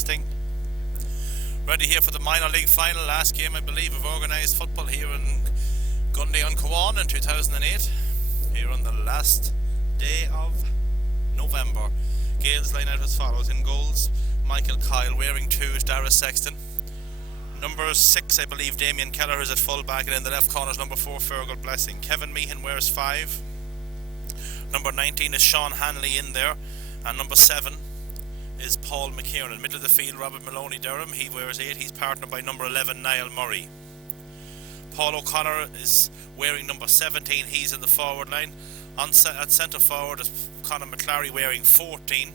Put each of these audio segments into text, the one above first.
interesting. Ready here for the minor league final, last game I believe of organised football here in Gundy on Cavan in 2008. Here on the last day of November. Gaels line out as follows: in goals, Michael Kyle. Wearing 2 is Dara Sexton. Number 6 I believe Damien Kelleher is at full back, and in the left corner is number 4 Fergal Blessing. Kevin Meehan wears 5. Number 19 is Sean Hanley in there, and number 7 is Paul McKiernan. Middle of the field, Robert Maloney Durham, he wears 8. He's partnered by number 11 Niall Murray. Paul O'Connor is wearing number 17, he's in the forward line. At centre forward is Conor McClary wearing 14.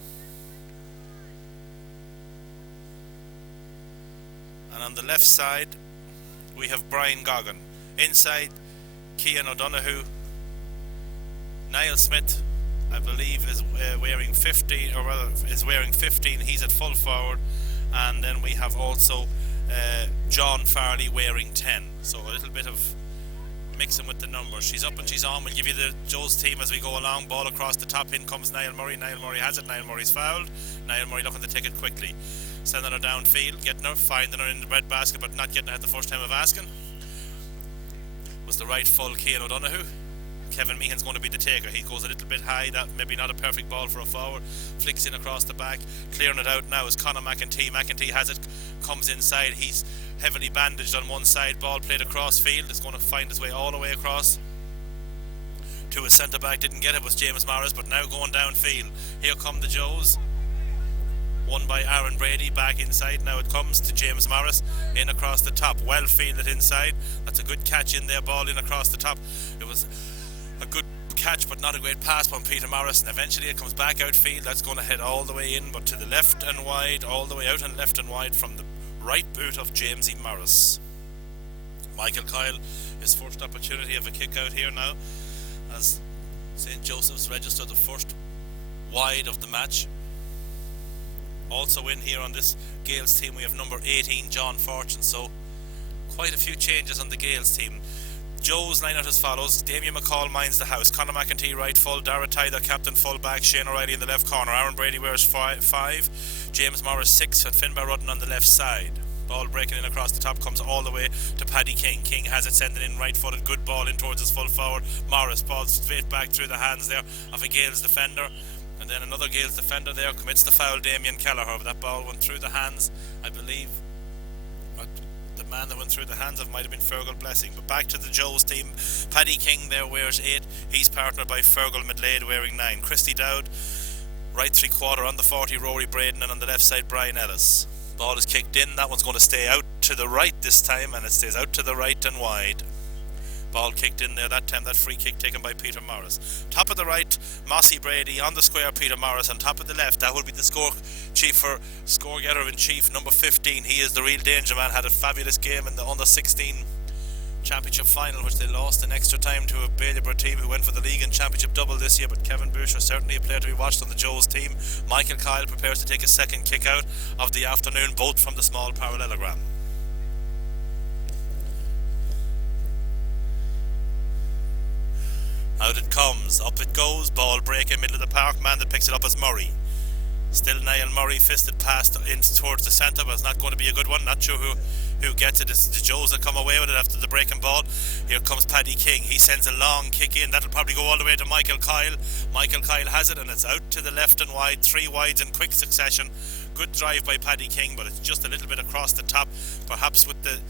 And on the left side we have Brian Goggin. Inside, Cian O'Donoghue. Niall Smith, I believe, is wearing 15, or rather is wearing 15. He's at full forward. And then we have also John Farley wearing 10. So a little bit of mixing with the numbers. She's up and she's on. We'll give you the Joe's team as we go along. Ball across the top. In comes Niall Murray. Niall Murray has it. Niall Murray's fouled. Niall Murray looking to take it quickly. Sending her downfield, getting her, finding her in the bread basket, but not getting her at the first time of asking. Was the right full Cian O'Donoghue. Kevin Meehan's going to be the taker. He goes a little bit high. That maybe not a perfect ball for a forward. Flicks in across the back. Clearing it out now is Conor McEntee. McEntee has it. Comes inside. He's heavily bandaged on one side. Ball played across field. It's going to find its way all the way across to his centre back. Didn't get it. Was James Morris, but now going downfield. Here come the Joes. Won by Aaron Brady. Back inside. Now it comes to James Morris. In across the top. Well fielded inside. That's a good catch in there. Ball in across the top. It was a good catch, but not a great pass from Peter Morris, and eventually it comes back outfield. That's going to head all the way in, but to the left and wide, all the way out and left and wide from the right boot of Jamesy Morris. Michael Kyle, his first opportunity of a kick out here now, as St. Joseph's registered the first wide of the match. Also in here on this Gaels team we have number 18 John Fortune, so quite a few changes on the Gaels team. Joe's line out as follows: Damien McCall minds the house, Conor McEntee right full, Dara Tyler captain full back, Shane O'Reilly in the left corner, Aaron Brady wears 5, James Morris 6, and Finbar Rudden on the left side. Ball breaking in across the top, comes all the way to Paddy King. King has it, sending in right footed, good ball in towards his full forward. Morris, ball straight back through the hands there of a Gaels defender, and then another Gaels defender there commits the foul, Damien Kelleher. That ball went through the hands, I believe. The man that went through the hands of might have been Fergal Blessing. But back to the Joe's team. Paddy King there wears 8. He's partnered by Fergal Midlade wearing 9. Christy Dowd, right 3/4 on the 40, Rory Braden, and on the left side Brian Ellis. Ball is kicked in. That one's going to stay out to the right this time, and it stays out to the right and wide. Ball kicked in there that time. That free kick taken by Peter Morris. Top of the right, Mossy Brady. On the square, Peter Morris. On top of the left, that will be the score getter in chief, number 15. He is the real danger man. Had a fabulous game in the under 16 championship final, which they lost in extra time to a Bailieborough team who went for the league and championship double this year. But Kevin Boucher, certainly a player to be watched on the Joe's team. Michael Kyle prepares to take a second kick out of the afternoon, both from the small parallelogram. Out it comes, up it goes, ball break in middle of the park, man that picks it up is Murray. Still Niall Murray, fisted past in towards the centre, but it's not going to be a good one. Not sure who gets it. It's the Joes that come away with it after the breaking ball. Here comes Paddy King. He sends a long kick in. That'll probably go all the way to Michael Kyle. Michael Kyle has it, and it's out to the left and wide. 3 wides in quick succession. Good drive by Paddy King, but it's just a little bit across the top. Perhaps with the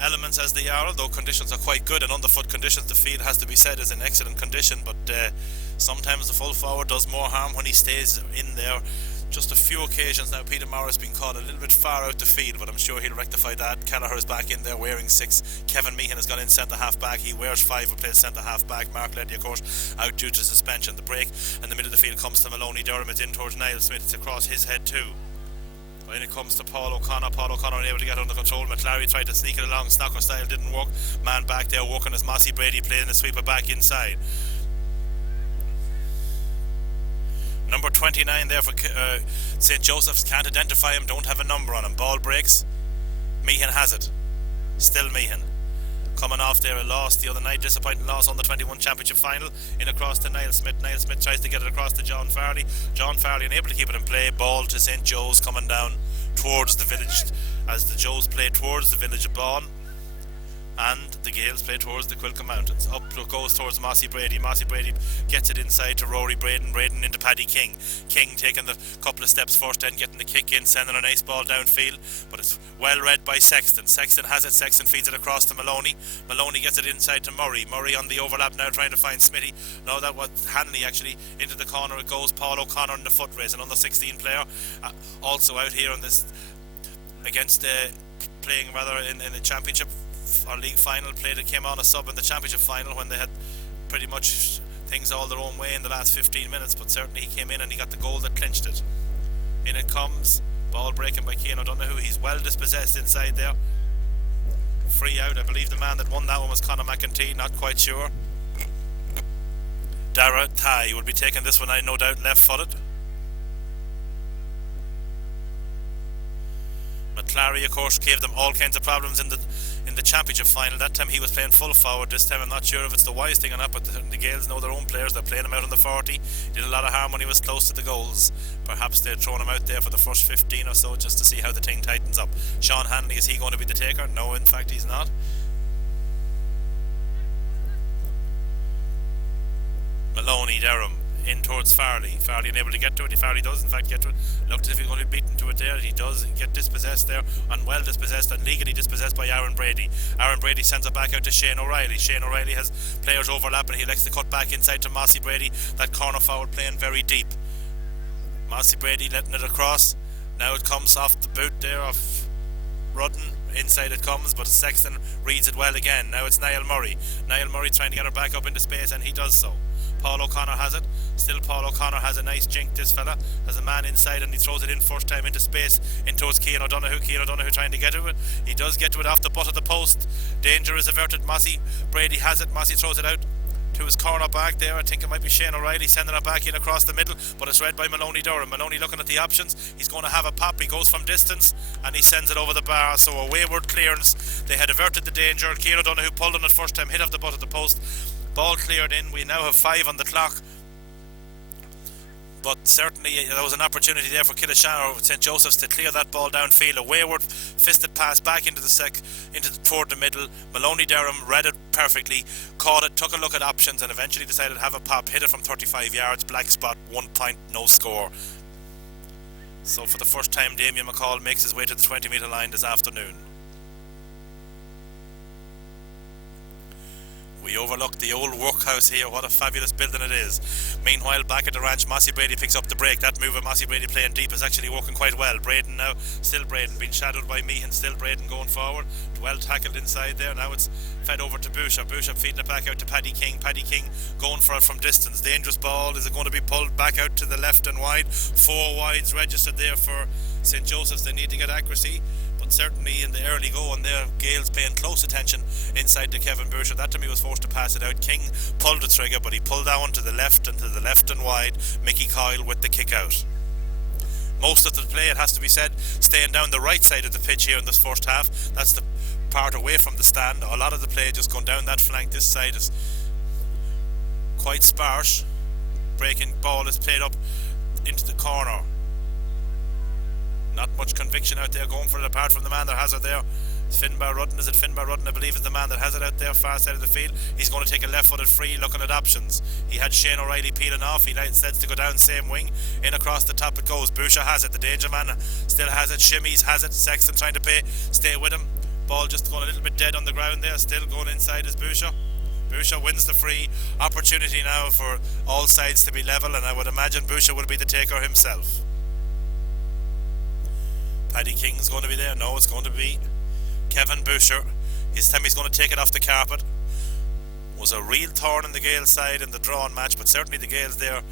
elements as they are, although conditions are quite good, and underfoot conditions, the field has to be said is in excellent condition, but sometimes the full forward does more harm when he stays in there. Just a few occasions now Peter Morris being caught a little bit far out the field, but I'm sure he'll rectify that. Kelleher is back in there wearing 6. Kevin Meehan has gone in centre half back. He wears 5 and plays centre half back. Mark Leddy, of course, out due to suspension. The break in the middle of the field comes to Maloney Durham. It's in towards Niall Smith. It's across his head too. When it comes to Paul O'Connor unable to get under control. McClary tried to sneak it along, Snocker style, didn't work. Man back there working as Mossy Brady playing the sweeper back inside. Number 29 there for St. Joseph's, can't identify him, don't have a number on him. Ball breaks, Meehan has it. Still Meehan. Coming off there, a loss the other night, disappointing loss on the 21 championship final. In across to Niall Smith. Niall Smith tries to get it across to John Farley. John Farley unable to keep it in play. Ball to St. Joe's coming down towards the village, as the Joes play towards the village of Bawn, and the Gaels play towards the Quilca Mountains. Up it goes towards Mossy Brady. Mossy Brady gets it inside to Rory Braden. Braden into Paddy King. King taking the couple of steps first, then getting the kick in, sending a nice ball downfield, but it's well read by Sexton. Sexton has it. Sexton feeds it across to Maloney. Maloney gets it inside to Murray. Murray on the overlap now, trying to find Smithy. No, that was Hanley actually. Into the corner it goes. Paul O'Connor in the foot race, an under 16 player, also out here on this against playing rather in the championship or league final play that came on a sub in the championship final when they had pretty much things all their own way in the last 15 minutes, but certainly he came in and he got the goal that clinched it. In it comes, ball breaking by Cian O'Donoghue. He's well dispossessed inside there. Free out. I believe the man that won that one was Conor McEntee, not quite sure. Dara Thai will be taking this one, I no doubt, left footed. McClary, of course, gave them all kinds of problems in the championship final. That time he was playing full forward. This time I'm not sure if it's the wise thing or not, but the Gaels know their own players. They're playing him out on the 40. Did a lot of harm when he was close to the goals. Perhaps they'd thrown him out there for the first 15 or so just to see how the thing tightens up. Sean Hanley, is he going to be the taker? No, in fact he's not. Maloney, Durham in towards Farley. Farley unable to get to it. Farley does in fact get to it. Looked as if he was going to be beaten to it there. He does get dispossessed there, and well dispossessed and legally dispossessed by Aaron Brady. Aaron Brady sends it back out to Shane O'Reilly. Shane O'Reilly has players overlapping. He likes to cut back inside to Mossy Brady. That corner forward playing very deep. Mossy Brady letting it across. Now it comes off the boot there of Rudden. Inside it comes, but Sexton reads it well again. Now it's Niall Murray. Niall Murray trying to get her back up into space, and he does so. Paul O'Connor has it. Still Paul O'Connor has a nice jink, this fella. Has a man inside and he throws it in first time into space in towards Cian O'Donoghue. Cian O'Donoghue trying to get to it. He does get to it off the butt of the post. Danger is averted. Mossy Brady has it. Mossy throws it out to his corner back there. I think it might be Shane O'Reilly sending it back in across the middle, but it's read by Maloney Durham. Maloney looking at the options. He's going to have a pop. He goes from distance and he sends it over the bar. So a wayward clearance. They had averted the danger. Cian O'Donoghue pulled on it first time, hit off the butt of the post. Ball cleared in. We now have 5 on the clock. But certainly there was an opportunity there for Killeshannon or St. Joseph's to clear that ball downfield. A wayward fisted pass back into toward the middle. Maloney Durham read it perfectly, caught it, took a look at options, and eventually decided to have a pop. Hit it from 35 yards, black spot, 1 point, no score. So for the first time, Damien McCall makes his way to the 20-metre line this afternoon. We overlook the old workhouse here. What a fabulous building it is. Meanwhile, back at the ranch, Mossy Brady picks up the break. That move of Mossy Brady playing deep is actually working quite well. Braden now, still Braden, being shadowed by Meehan, still Braden going forward. Well tackled inside there. Now it's fed over to Boucher. Boucher feeding it back out to Paddy King. Paddy King going for it from distance. Dangerous ball. Is it going to be pulled back out to the left and wide? 4 wides registered there for St. Joseph's. They need to get accuracy. But certainly in the early go, and there Gaels paying close attention inside to Kevin Boucher. That time he was forced to pass it out. King pulled the trigger, but he pulled down to the left and wide. Mickey Coyle with the kick out. Most of the play, it has to be said, staying down the right side of the pitch here in this first half. That's the part away from the stand. A lot of the play just going down that flank. This side is quite sparse. Breaking ball is played up into the corner. Not much conviction out there going for it apart from the man that has it there. Finbar Rudden, is it Finbar Rudden? I believe is the man that has it out there, far side of the field. He's going to take a left-footed free, looking at options. He had Shane O'Reilly peeling off. He decides to go down same wing. In across the top it goes. Boucher has it. The danger man still has it. Shimmies has it. Sexton trying to stay with him. Ball just going a little bit dead on the ground there. Still going inside is Boucher. Boucher wins the free. Opportunity now for all sides to be level, and I would imagine Boucher will be the taker himself. Paddy King's going to be there. No, it's going to be Kevin Boucher. His time he's going to take it off the carpet. Was a real thorn in the Gaels side in the drawn match, but certainly the Gaels there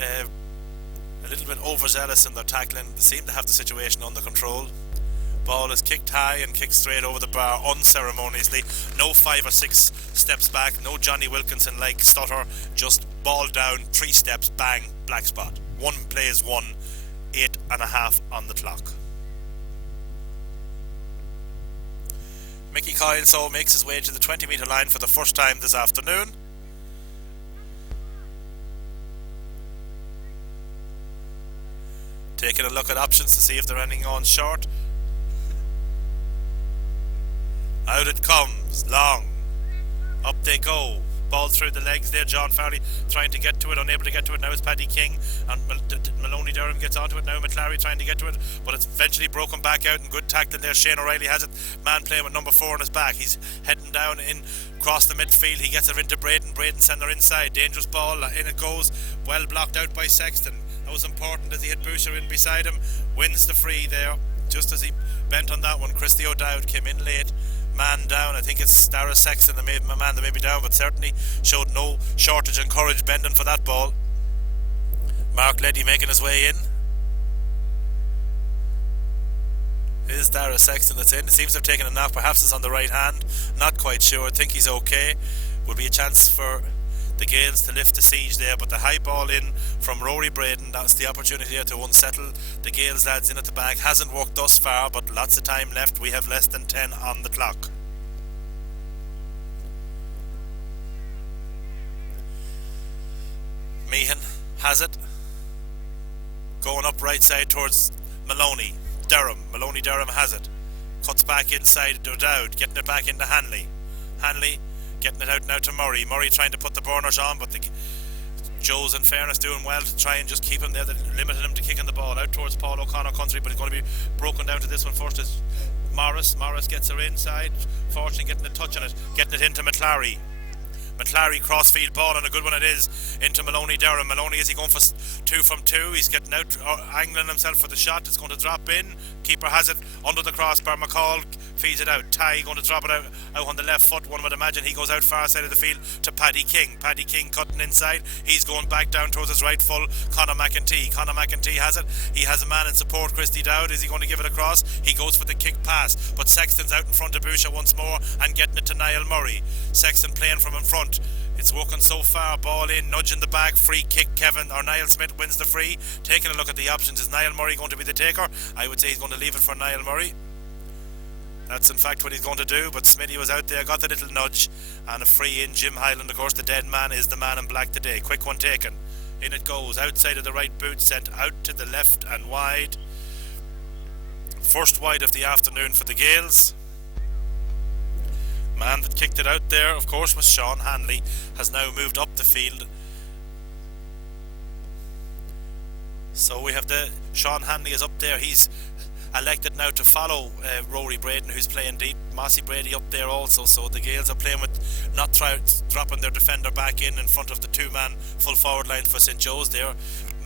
a little bit overzealous in their tackling. They seem to have the situation under control. Ball is kicked high and kicked straight over the bar unceremoniously. No 5 or 6 steps back. No Johnny Wilkinson like stutter. Just ball down, 3 steps, bang, black spot. 1 plays 1, 8.5 on the clock. Mickey Coyle so makes his way to the 20-metre line for the first time this afternoon. Taking a look at options to see if they're anything on short. Out it comes, long. Up they go. Ball through the legs there. John Farley trying to get to it, unable to get to it. Now it's Paddy King, and Maloney Durham gets onto it now. McClary trying to get to it, but it's eventually broken back out, and good tackling there. Shane O'Reilly has it. Man playing with number 4 on his back. He's heading down in across the midfield. He gets it into Braden. Braden sending her inside. Dangerous ball. In it goes. Well blocked out by Sexton. That was important as he had Boucher in beside him. Wins the free there. Just as he bent on that one, Christy O'Dowd came in late. Man down. I think it's Dara Sexton, the man that may be down, but certainly showed no shortage in courage bending for that ball. Mark Leddy making his way in. Is Dara Sexton that's in? It seems to have taken a knock. Perhaps it's on the right hand. Not quite sure. I think he's okay. Will be a chance for the Gaels to lift the siege there, but the high ball in from Rory Braden, that's the opportunity there to unsettle the Gaels lads in at the back. Hasn't worked thus far, but lots of time left. We have less than 10 on the clock. Meehan has it, going up right side towards Maloney Durham. Maloney Durham has it, cuts back inside O'Dowd, getting it back into Hanley. Hanley getting it out now to Murray. Murray trying to put the burners on, but the Joe's in fairness doing well to try and just keep him there. They limited him to kicking the ball out towards Paul O'Connor country, but it's going to be broken down to this one first as Morris gets her inside, fortunately getting a touch on it, getting it into McClary. McClary crossfield ball, and a good one it is, into Maloney Durham. Maloney, is he going for 2 from 2? He's getting out, angling himself for the shot. It's going to drop in. Keeper has it under the crossbar. McCall feeds it out. Ty going to drop it out on the left foot. One would imagine he goes out far side of the field to Paddy King. Paddy King cutting inside. He's going back down towards his right full. Conor McEntee. Conor McEntee has it. He has a man in support. Christy Dowd. Is he going to give it across? He goes for the kick pass, but Sexton's out in front of Boucher once more and getting it to Niall Murray. Sexton playing from in front. It's working so far. Ball in, nudging the back. Free kick. Cavan or Niall Smith wins the free. Taking a look at the options. Is Niall Murray going to be the taker? I would say he's going to leave it for Niall Murray. That's in fact what he's going to do, but Smitty was out there, got the little nudge, and a free in. Jim Hyland, of course, the dead man, is the man in black today. Quick one taken. In it goes, outside of the right boot, sent out to the left and wide. First wide of the afternoon for the Gaels. Man that kicked it out there, of course, was Sean Hanley. Has now moved up the field. So we have the Sean Hanley is up there. He's elected now to follow Rory Braden, who's playing deep. Mossy Brady up there also. So the Gaels are playing with not dropping their defender back in front of the 2-man full forward line for St. Joe's there.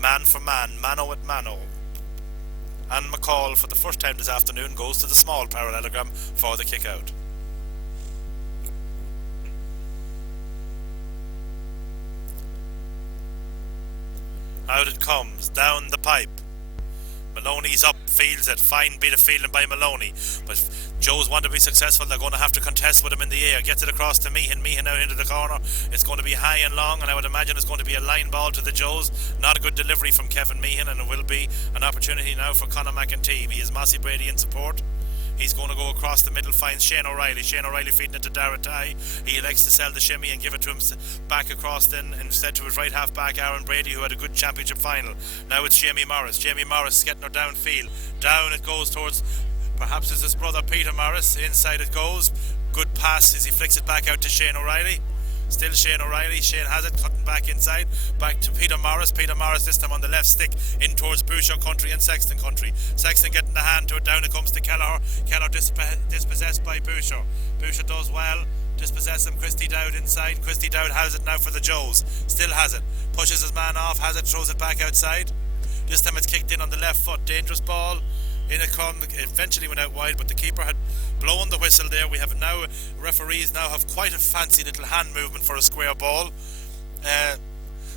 Man for man, mano at mano. And McCall, for the first time this afternoon, goes to the small parallelogram for the kick out. Out it comes, down the pipe. Maloney's up, fields it. Fine bit of fielding by Maloney. But if Joe's want to be successful, they're going to have to contest with him in the air. Gets it across to Meehan. Meehan out into the corner. It's going to be high and long, and I would imagine it's going to be a line ball to the Joes. Not a good delivery from Kevin Meehan, and it will be an opportunity now for Conor McEntee. He is Mossy Brady in support. He's going to go across the middle, finds Shane O'Reilly. Shane O'Reilly feeding it to Dara Ty. He elects to sell the shimmy and give it to him back across then, instead to his right half back, Aaron Brady, who had a good championship final. Now it's Jamie Morris. Jamie Morris is getting her downfield. Down it goes towards, perhaps it's his brother Peter Morris. Inside it goes. Good pass as he flicks it back out to Shane O'Reilly. Still Shane O'Reilly. Shane has it, cutting back inside. Back to Peter Morris. Peter Morris this time on the left stick, in towards Boucher country and Sexton country. Sexton getting the hand to it. Down it comes to Kelleher. Kelleher dispossessed by Boucher. Boucher does well. Dispossess him. Christy Dowd inside. Christy Dowd has it now for the Joes. Still has it. Pushes his man off. Has it. Throws it back outside. This time it's kicked in on the left foot. Dangerous ball. In it come, eventually went out wide, but the keeper had blown the whistle there. We have now, referees now have quite a fancy little hand movement for a square ball.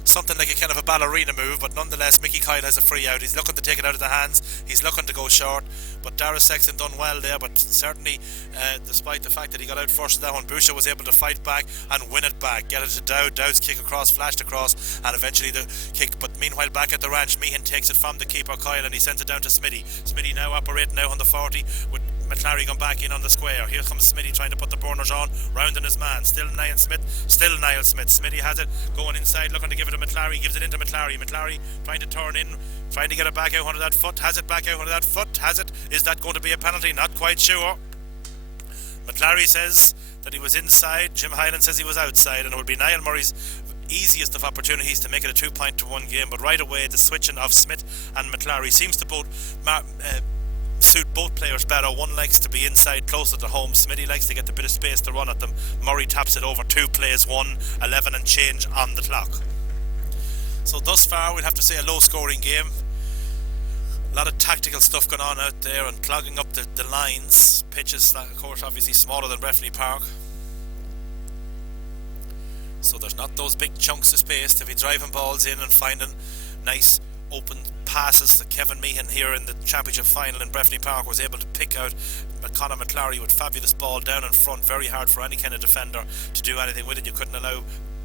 Something like a kind of a ballerina move, but nonetheless Mickey Kyle has a free out. He's looking to take it out of the hands. He's looking to go short, but Dara Sexton done well there, but certainly despite the fact that he got out first of that one, Boucher was able to fight back and win it back. Get it to Dowd. Dowd's kick across, flashed across, and eventually the kick. But meanwhile back at the ranch, Meehan takes it from the keeper Kyle and he sends it down to Smitty. Smitty now operating now on the 40 with McClary gone back in on the square. Here comes Smitty trying to put the burners on, rounding his man. Still Niall Smith. Smitty has it, going inside, looking to give it to McClary. Gives it into McClary. McClary trying to turn in, trying to get it back out under that foot. Has it back out under that foot. Has it. Is that going to be a penalty? Not quite sure. McClary says that he was inside. Jim Hyland says he was outside, and it will be Niall Murray's easiest of opportunities to make it a 2-point-1 game. But right away, the switching of Smith and McClary seems to suit both players better. One likes to be inside closer to home. Smitty likes to get the bit of space to run at them. Murray taps it over. 2 plays, 1-11 and change on the clock. So thus far, we'll have to say a low-scoring game. A lot of tactical stuff going on out there and clogging up the lines. Pitches, of course, obviously smaller than Breffni Park. So there's not those big chunks of space to be driving balls in and finding nice open passes. That Kevin Meehan here in the championship final in Breffni Park was able to pick out Conor McClary with fabulous ball down in front. Very hard for any kind of defender to do anything with it. You couldn't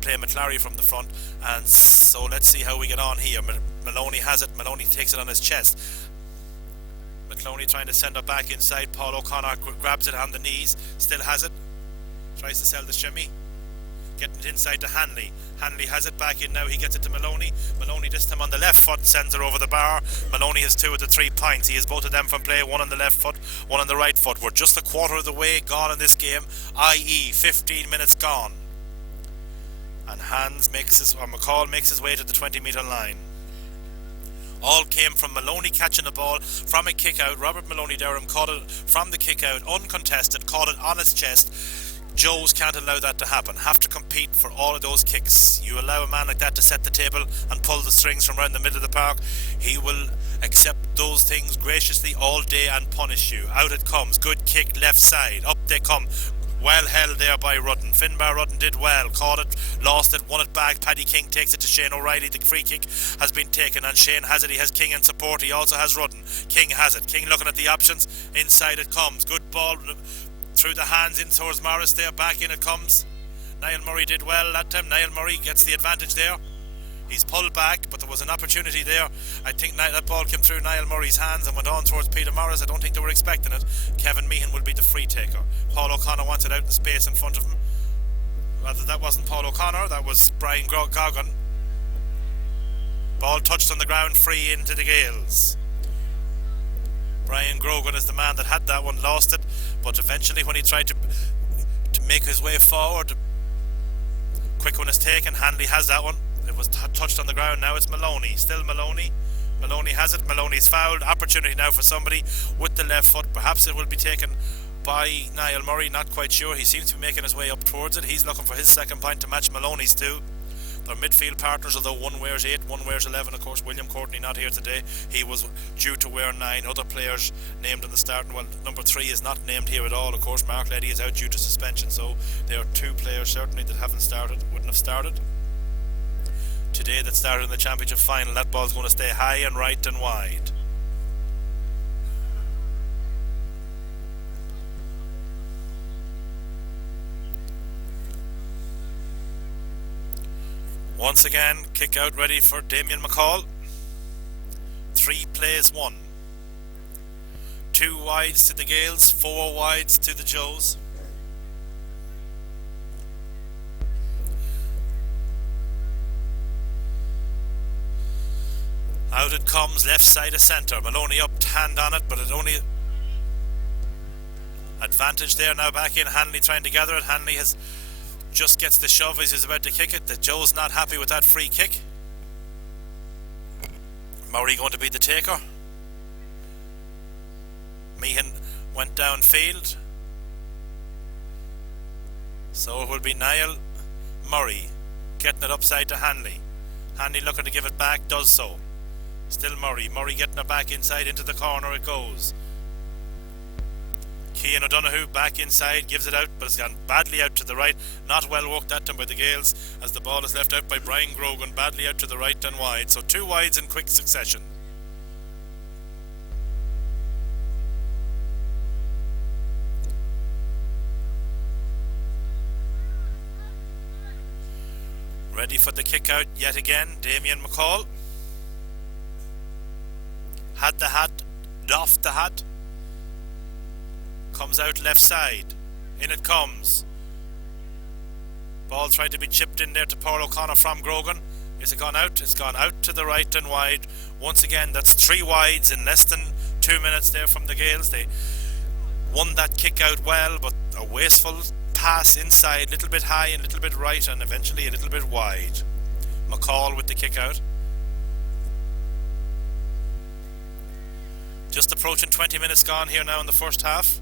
play McClary from the front, and so let's see how we get on here. Maloney has it. Maloney takes it on his chest. McCloney trying to send it back inside. Paul O'Connor grabs it on the knees. Still has it. Tries to sell the shimmy. Getting it inside to Hanley. Hanley has it back in now. He gets it to Maloney. Maloney this time on the left foot sends it over the bar. Maloney has 2 of the 3 points. He has both of them from play. 1 on the left foot, 1 on the right foot. We're just a quarter of the way gone in this game, i.e. 15 minutes gone. And McCall makes his way to the 20-metre line. All came from Maloney catching the ball from a kick out. Robert Maloney Durham caught it from the kick out, uncontested, caught it on his chest. Joes can't allow that to happen. Have to compete for all of those kicks. You allow a man like that to set the table and pull the strings from around the middle of the park, he will accept those things graciously all day and punish you. Out it comes. Good kick left side. Up they come. Well held there by Rudden. Finbar Rudden did well. Caught it, lost it, won it back. Paddy King takes it to Shane O'Reilly. The free kick has been taken and Shane has it. He has King in support. He also has Rudden. King has it. King looking at the options. Inside it comes. Good ball through the hands in towards Morris there. Back in it comes. Niall Murray did well that time. Niall Murray gets the advantage there. He's pulled back, but there was an opportunity there. I think that ball came through Niall Murray's hands and went on towards Peter Morris. I don't think they were expecting it. Kevin Meehan will be the free taker. Paul O'Connor wants it out in space in front of him. Rather, that wasn't Paul O'Connor, that was Brian Goggin. Ball touched on the ground, free into the Gaels. Brian Grogan is the man that had that one, lost it, but eventually when he tried to make his way forward, quick one is taken. Hanley has that one. It was touched on the ground. Now it's Maloney. Still Maloney. Maloney has it. Maloney's fouled. Opportunity now for somebody with the left foot. Perhaps it will be taken by Niall Murray. Not quite sure. He seems to be making his way up towards it. He's looking for his second point to match Maloney's 2. They're midfield partners, although one wears 8, one wears 11. Of course, William Courtney not here today. He was due to wear 9. Other players named in the starting. Well, number 3 is not named here at all. Of course, Mark Leddy is out due to suspension. So there are 2 players certainly that haven't started, wouldn't have started today, that started in the championship final. That ball's going to stay high and right and wide. Once again, kick out ready for Damien McCall. 3 plays 1. 2 wides to the Gaels, 4 wides to the Joes. Out it comes, left side of centre. Maloney up, hand on it, but it only... Advantage there, now back in. Hanley trying to gather it. Hanley just gets the shove as he's about to kick it. The Joe's not happy with that free kick. Murray going to be the taker. Meehan went downfield. So it will be Niall Murray getting it upside to Hanley. Hanley looking to give it back, does so. Still Murray. Murray getting it back inside into the corner it goes. Cian O'Donoghue back inside, gives it out, but it's gone badly out to the right. Not well worked that time by the Gaels, as the ball is left out by Brian Grogan, badly out to the right and wide. So 2 wides in quick succession. Ready for the kick out yet again, Damien McCall. Had the hat, doffed the hat. Comes out left side. In it comes. Ball tried to be chipped in there to Paul O'Connor from Grogan. Is it gone out? It's gone out to the right and wide. Once again, that's 3 wides in less than 2 minutes there from the Gaels. They won that kick out well, but a wasteful pass inside, a little bit high and a little bit right, and eventually a little bit wide. McCall with the kick out. Just approaching 20 minutes gone here now in the first half.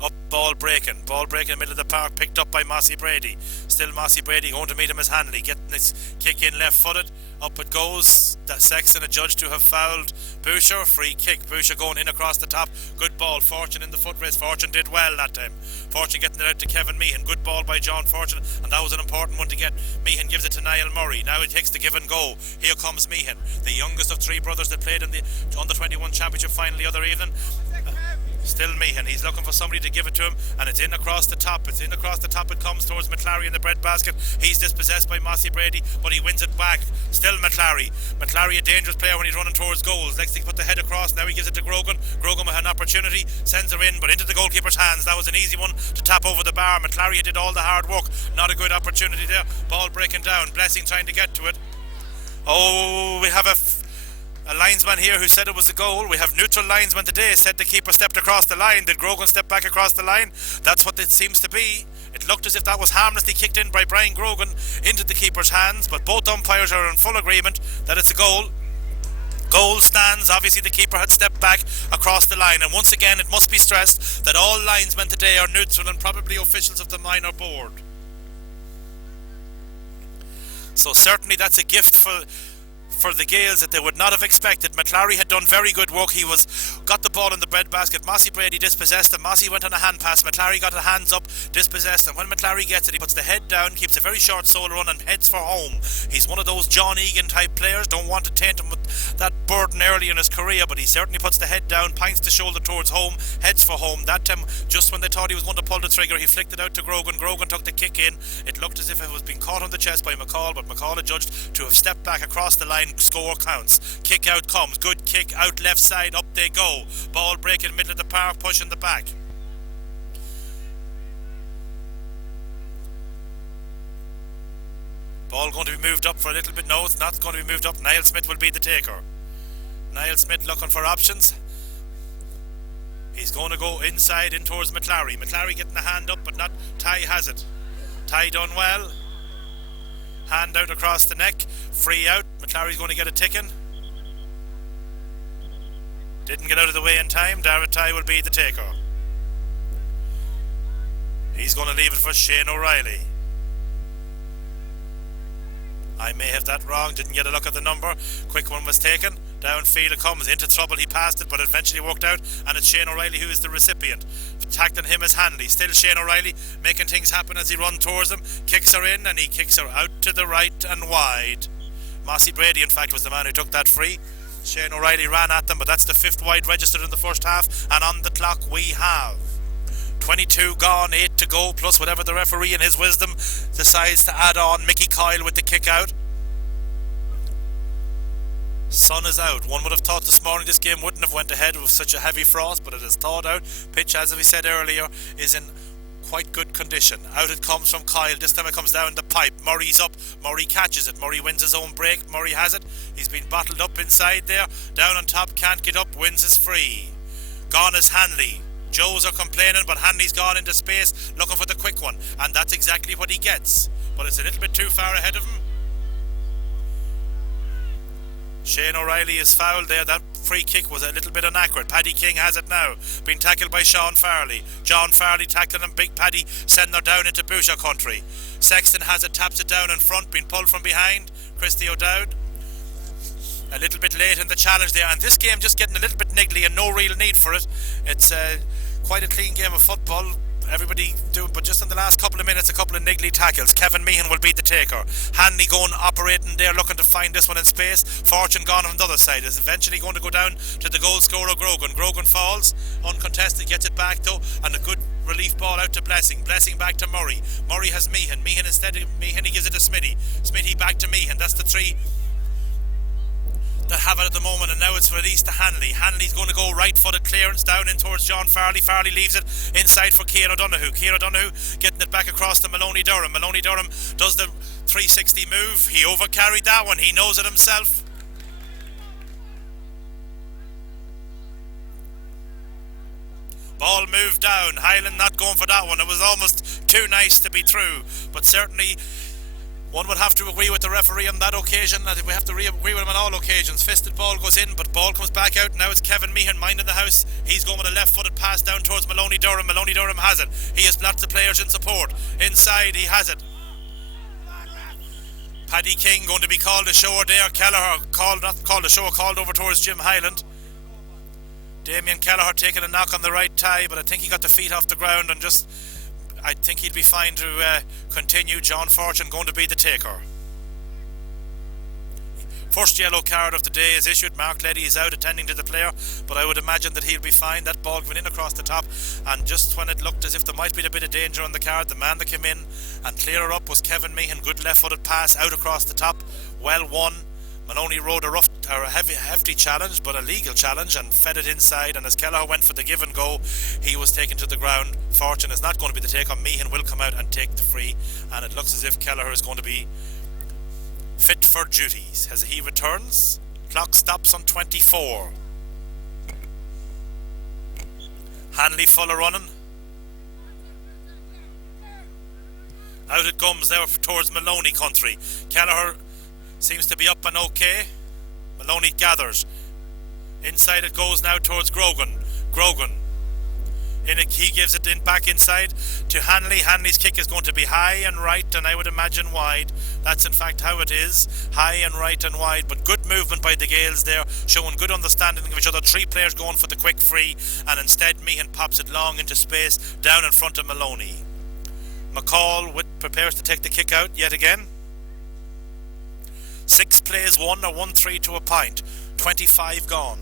Up, ball breaking in the middle of the park, picked up by Mossy Brady. Still Mossy Brady going to meet him as Hanley, getting his kick in left footed. Up it goes. That Sexton adjudged to have fouled Boucher. Free kick. Boucher going in across the top. Good ball. Fortune in the foot race. Fortune did well that time. Fortune getting it out to Kevin Meehan. Good ball by John Fortune, and that was an important one to get. Meehan gives it to Niall Murray. Now he takes the give and go. Here comes Meehan, the youngest of 3 brothers that played in the under-21 championship final the other evening. Still Meehan, he's looking for somebody to give it to him, and it's in across the top. It comes towards McClary in the breadbasket. He's dispossessed by Mossy Brady, but he wins it back. Still McClary a dangerous player when he's running towards goals. Next thing, put the head across. Now he gives it to Grogan. Grogan with an opportunity, sends her in, but into the goalkeeper's hands. That was an easy one to tap over the bar. McClary did all the hard work. Not a good opportunity there. Ball breaking down. Blessing trying to get to it. Oh, we have a linesman here who said it was a goal. We have neutral linesman today, said the keeper stepped across the line. Did Grogan step back across the line? That's what it seems to be. It looked as if that was harmlessly kicked in by Brian Grogan into the keeper's hands, but both umpires are in full agreement that it's a goal. Goal stands. Obviously the keeper had stepped back across the line, and once again it must be stressed that all linesmen today are neutral and probably officials of the minor board. So certainly that's a gift for the Gaels that they would not have expected. McClary had done very good work. He got the ball in the breadbasket. Mossy Brady dispossessed him. Mossy went on a hand pass. McClary got the hands up, dispossessed, and when McClary gets it, he puts the head down, keeps a very short sole run, and heads for home. He's one of those John Egan type players. Don't want to taint him with that burden early in his career, but he certainly puts the head down, points the shoulder towards home, heads for home. That time, just when they thought he was going to pull the trigger, he flicked it out to Grogan. Grogan took the kick in. It looked as if it was being caught on the chest by McCall, but McCall adjudged to have stepped back across the line. Score counts. Kick out comes. Good kick out left side. Up they go. Ball break in the middle of the park, pushing the back. Ball going to be moved up for a little bit. No, it's not going to be moved up. Niall Smith will be the taker. Niall Smith looking for options. He's going to go inside in towards McClary. McClary getting the hand up, but not. Ty has it. Ty done well. Hand out across the neck. Free out. McClary's going to get a ticking. Didn't get out of the way in time. Darragh Ty will be the taker. He's going to leave it for Shane O'Reilly. I may have that wrong. Didn't get a look at the number. Quick one was taken. Downfield it comes. Into trouble. He passed it, but eventually worked out. And it's Shane O'Reilly who is the recipient. Tackling him as Hanley. Still Shane O'Reilly making things happen as he runs towards him. Kicks her in, and he kicks her out to the right and wide. Mossy Brady, in fact, was the man who took that free. Shane O'Reilly ran at them, but that's the 5th wide registered in the first half. And on the clock we have 22 gone, 8 to go, plus whatever the referee in his wisdom decides to add on. Mickey Coyle with the kick out. Sun is out. One would have thought this morning this game wouldn't have went ahead with such a heavy frost, but it is thawed out. Pitch, as we said earlier, is in quite good condition. Out it comes from Kyle. This time it comes down the pipe. Murray's up. Murray catches it. Murray wins his own break. Murray has it. He's been bottled up inside there. Down on top, can't get up. Wins his free. Gone is Hanley. Joes are complaining, but Hanley's gone into space looking for the quick one, and that's exactly what he gets. But it's a little bit too far ahead of him. Shane O'Reilly is fouled there. That free kick was a little bit inaccurate. Paddy King has it now. Being tackled by Sean Farley. John Farley tackling him. Big Paddy sending her down into Boucher country. Sexton has it, taps it down in front, being pulled from behind. Christy O'Dowd. A little bit late in the challenge there, and this game just getting a little bit niggly and no real need for it. It's quite a clean game of football. Everybody doing, but just in the last couple of minutes, a couple of niggly tackles. Kevin Meehan will be the taker. Hanley going operating there, looking to find this one in space. Fortune gone on the other side. Is eventually going to go down to the goal scorer Grogan. Grogan falls, uncontested, gets it back though, and a good relief ball out to Blessing. Blessing back to Murray. Murray has Meehan. Meehan instead of Meehan, he gives it to Smithy. Smithy back to Meehan. That's the three that have it at the moment, and now it's released to Hanley. Hanley's going to go right-footed clearance down in towards John Farley. Farley leaves it inside for Cian O'Donoghue. Cian O'Donoghue getting it back across to Maloney Durham. Maloney Durham does the 360 move. He overcarried that one. He knows it himself. Ball moved down. Highland not going for that one. It was almost too nice to be true, but certainly one would have to agree with the referee on that occasion. We have to agree with him on all occasions. Fisted ball goes in, but ball comes back out. Now it's Cavan Meehan minding the house. He's going with a left-footed pass down towards Maloney Durham. Maloney Durham has it. He has lots of players in support. Inside, he has it. Paddy King going to be called ashore there. Kelleher called over towards Jim Hyland. Damien Kelleher taking a knock on the right tie, but I think he got the feet off the ground and just, I think he'd be fine to continue. John Fortune going to be the taker. First yellow card of the day is issued. Mark Leddy is out attending to the player, but I would imagine that he'll be fine. That ball went in across the top, and just when it looked as if there might be a bit of danger on the card, the man that came in and clear her up was Cavan Meehan. Good left-footed pass out across the top, well won. Maloney rode a hefty challenge, but a legal challenge, and fed it inside, and as Kelleher went for the give and go, he was taken to the ground. Fortune is not going to be the take on. Meehan will come out and take the free, and it looks as if Kelleher is going to be fit for duties as he returns. Clock stops on 24. Hanley full of running. Out it comes there towards Maloney country. Kelleher seems to be up and okay. Maloney gathers. Inside it goes now towards Grogan. He gives it in back inside to Hanley. Hanley's kick is going to be high and right, and I would imagine wide. That's in fact how it is. High and right and wide, but good movement by the Gaels there, showing good understanding of each other. Three players going for the quick free, and instead Meehan pops it long into space down in front of Maloney. McCall prepares to take the kick out yet again. 6 plays 1 or 1-3 to a point. 25 gone.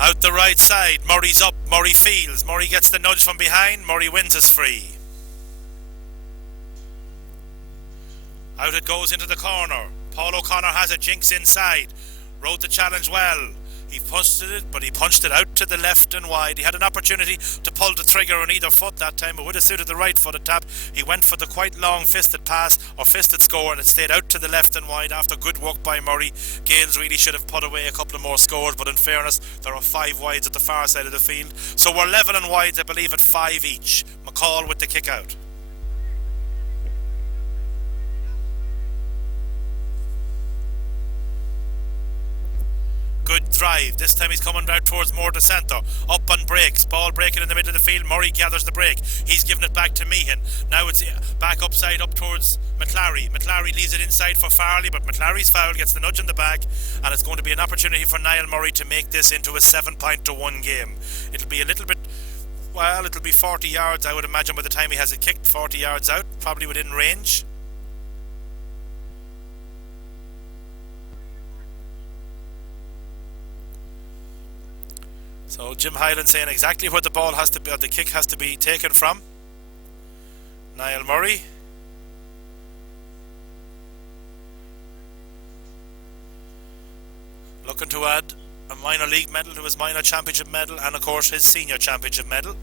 Out the right side, Murray's up, Murray fields, Murray gets the nudge from behind, Murray wins his free. Out it goes into the corner. Paul O'Connor has it, Jinx inside. Rode the challenge well. He punched it, but he punched it out to the left and wide. He had an opportunity to pull the trigger on either foot that time. It would have suited the right footed tap. He went for the quite long fisted pass or fisted score, and it stayed out to the left and wide after good work by Murray. Gaels really should have put away a couple of more scores, but in fairness, there are 5 wides at the far side of the field. So we're level in wides, I believe, at 5 each. McCall with the kick out. Good drive. This time he's coming out towards more the centre. Up on breaks. Ball breaking in the middle of the field. Murray gathers the break. He's given it back to Meehan. Now it's back upside up towards McClary. McClary leaves it inside for Farley, but McClary's foul gets the nudge in the back, and it's going to be an opportunity for Niall Murray to make this into a 7-point-1 game. It'll be a little bit, well, it'll be 40 yards, I would imagine, by the time he has it kicked. 40 yards out, probably within range. So Jim Hyland saying exactly where the ball has to be, or the kick has to be taken from. Niall Murray. Looking to add a minor league medal to his minor championship medal, and of course his senior championship medal.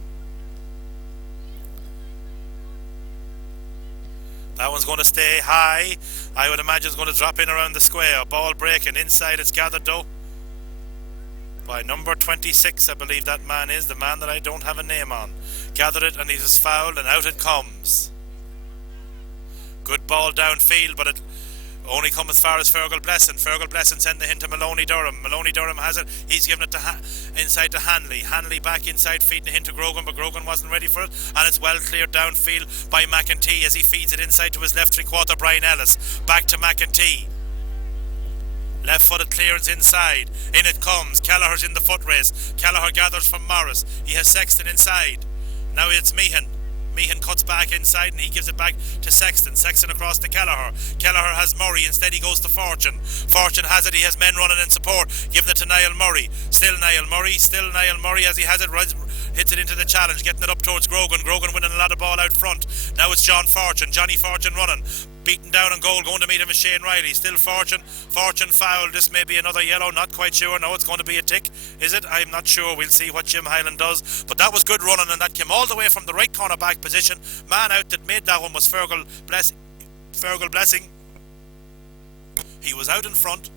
That one's going to stay high. I would imagine it's going to drop in around the square. Ball breaking. Inside it's gathered though by number 26, I believe that man is, the man that I don't have a name on. Gathered it and he was fouled, and out it comes. Good ball downfield, but it only come as far as Fergal Blesson. Fergal Blesson sending it into Maloney Durham. Maloney Durham has it. He's given it to inside to Hanley. Hanley back inside, feeding it into Grogan, but Grogan wasn't ready for it, and it's well cleared downfield by McEntee as he feeds it inside to his left 3/4, Brian Ellis. Back to McEntee. Left-footed clearance inside. In it comes. Kelleher's in the foot race. Kelleher gathers from Morris. He has Sexton inside. Now it's Meehan. Meehan cuts back inside and he gives it back to Sexton. Sexton across to Kelleher. Kelleher has Murray. Instead he goes to Fortune. Fortune has it. He has men running in support. Giving it to Niall Murray. Still Niall Murray. Still Niall Murray as he has it. hits it into the challenge, getting it up towards Grogan. Grogan winning a lot of ball out front. Now it's Johnny Fortune running, beaten down on goal, going to meet him is Shane Riley. Still Fortune foul. This may be another yellow, not quite sure. No, it's going to be a tick, is it? I'm not sure. We'll see what Jim Hyland does, but that was good running, and that came all the way from the right corner back position. Man out that made that one was Fergal Blessing. He was out in front.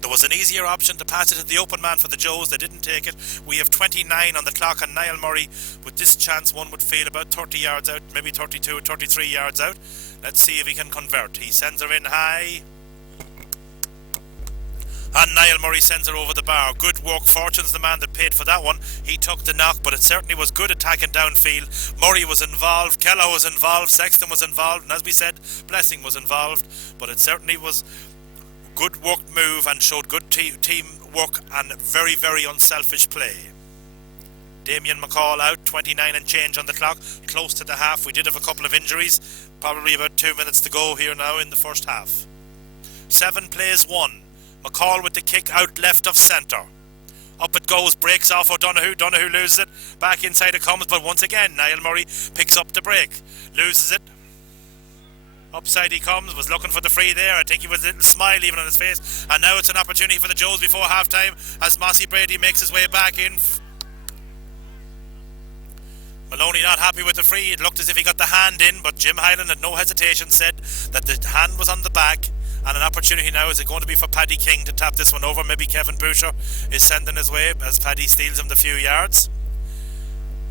There was an easier option to pass it to the open man for the Joes. They didn't take it. We have 29 on the clock, and Niall Murray, with this chance, one would feel about 30 yards out, maybe 32 or 33 yards out. Let's see if he can convert. He sends her in high, and Niall Murray sends her over the bar. Good work. Fortune's the man that paid for that one. He took the knock, but it certainly was good attacking downfield. Murray was involved, Kellow was involved, Sexton was involved, and as we said, Blessing was involved, but it certainly was good work move and showed good team work and very, very unselfish play. Damien McCall out, 29 and change on the clock, close to the half. We did have a couple of injuries, probably about 2 minutes to go here now in the first half. 7 plays 1. McCall with the kick out left of centre. Up it goes, breaks off O'Donoghue. Donoghue loses it, back inside it comes, but once again Niall Murray picks up the break, loses it. Upside he comes, was looking for the free there. I think he was a little smile even on his face. And now it's an opportunity for the Joes before half time as Mossy Brady makes his way back in. Maloney not happy with the free. It looked as if he got the hand in, but Jim Hyland had no hesitation, said that the hand was on the back. And an opportunity now, is it going to be for Paddy King to tap this one over? Maybe Kevin Boucher is sending his way as Paddy steals him the few yards.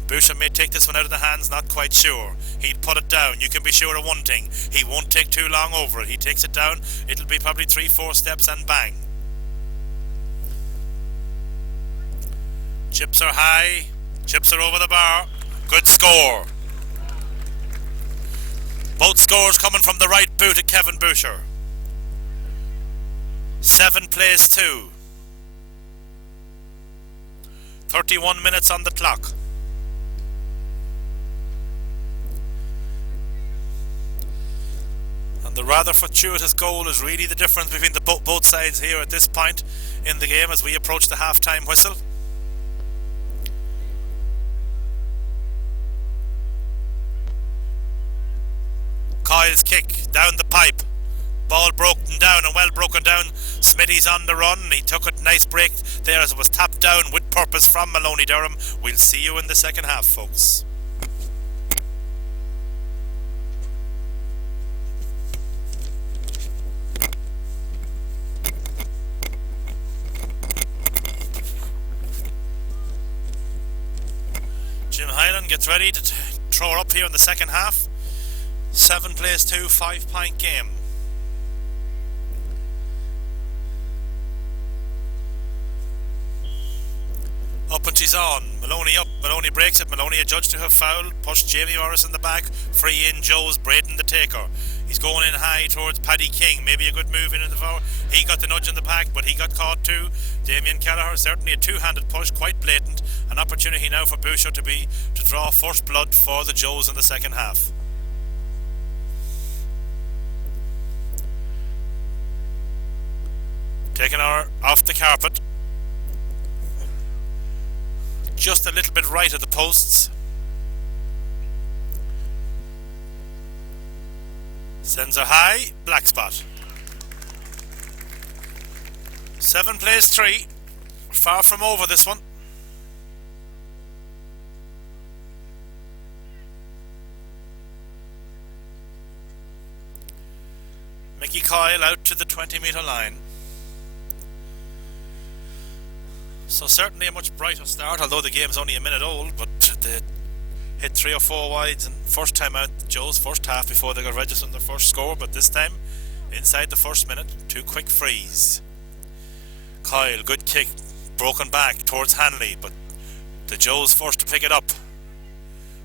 Boucher may take this one out of the hands, not quite sure. He'd put it down. You can be sure of one thing, he won't take too long over it. He takes it down, it'll be probably 3-4 steps and bang. Chips are high, chips are over the bar. Good score. Both scores coming from the right boot of Kevin Boucher. 7 plays 2. 31 minutes on the clock. And the rather fortuitous goal is really the difference between the both sides here at this point in the game as we approach the half-time whistle. Kyle's kick down the pipe. Ball broken down and well broken down. Smitty's on the run. He took a nice break there as it was tapped down with purpose from Maloney Durham. We'll see you in the second half, folks. Jim Hyland gets ready to throw her up here in the second half. 7 plays 2, 5-point game. Up and she's on. Maloney up. Maloney breaks it. Maloney adjudged to have fouled. Pushed Jamie Morris in the back. Free in Joe's. Braden the taker. He's going in high towards Paddy King. Maybe a good move into the forward. He got the nudge in the back, but he got caught too. Damien Kelleher, certainly a two-handed push, quite blatant. An opportunity now for Boucher to draw first blood for the Joes in the second half. Taking her off the carpet. Just a little bit right of the posts. Sends her high, black spot. 7 plays 3. Far from over this one. Mickey Coyle out to the 20-metre line. So certainly a much brighter start, although the game's only a minute old, but they hit 3 or 4 wides and first time out Joe's first half before they got registered on their first score, but this time inside the first minute, 2 quick frees. Kyle, good kick, broken back towards Hanley, but the Joe's first to pick it up.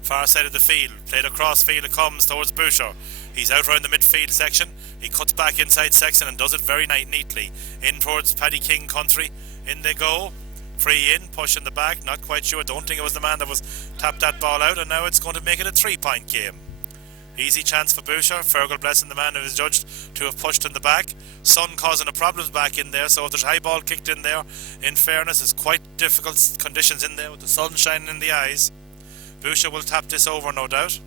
Far side of the field, played across field, it comes towards Boucher. He's out around the midfield section, he cuts back inside Sexton and does it very neatly. In towards Paddy King country, in they go. Free in, push in the back, not quite sure, don't think it was the man that was tapped that ball out, and now it's going to make it a 3-point game. Easy chance for Boucher. Fergal blessing the man who is judged to have pushed in the back. Sun causing a problems back in there, so if there's high ball kicked in there, in fairness, it's quite difficult conditions in there with the sun shining in the eyes. Boucher will tap this over, no doubt.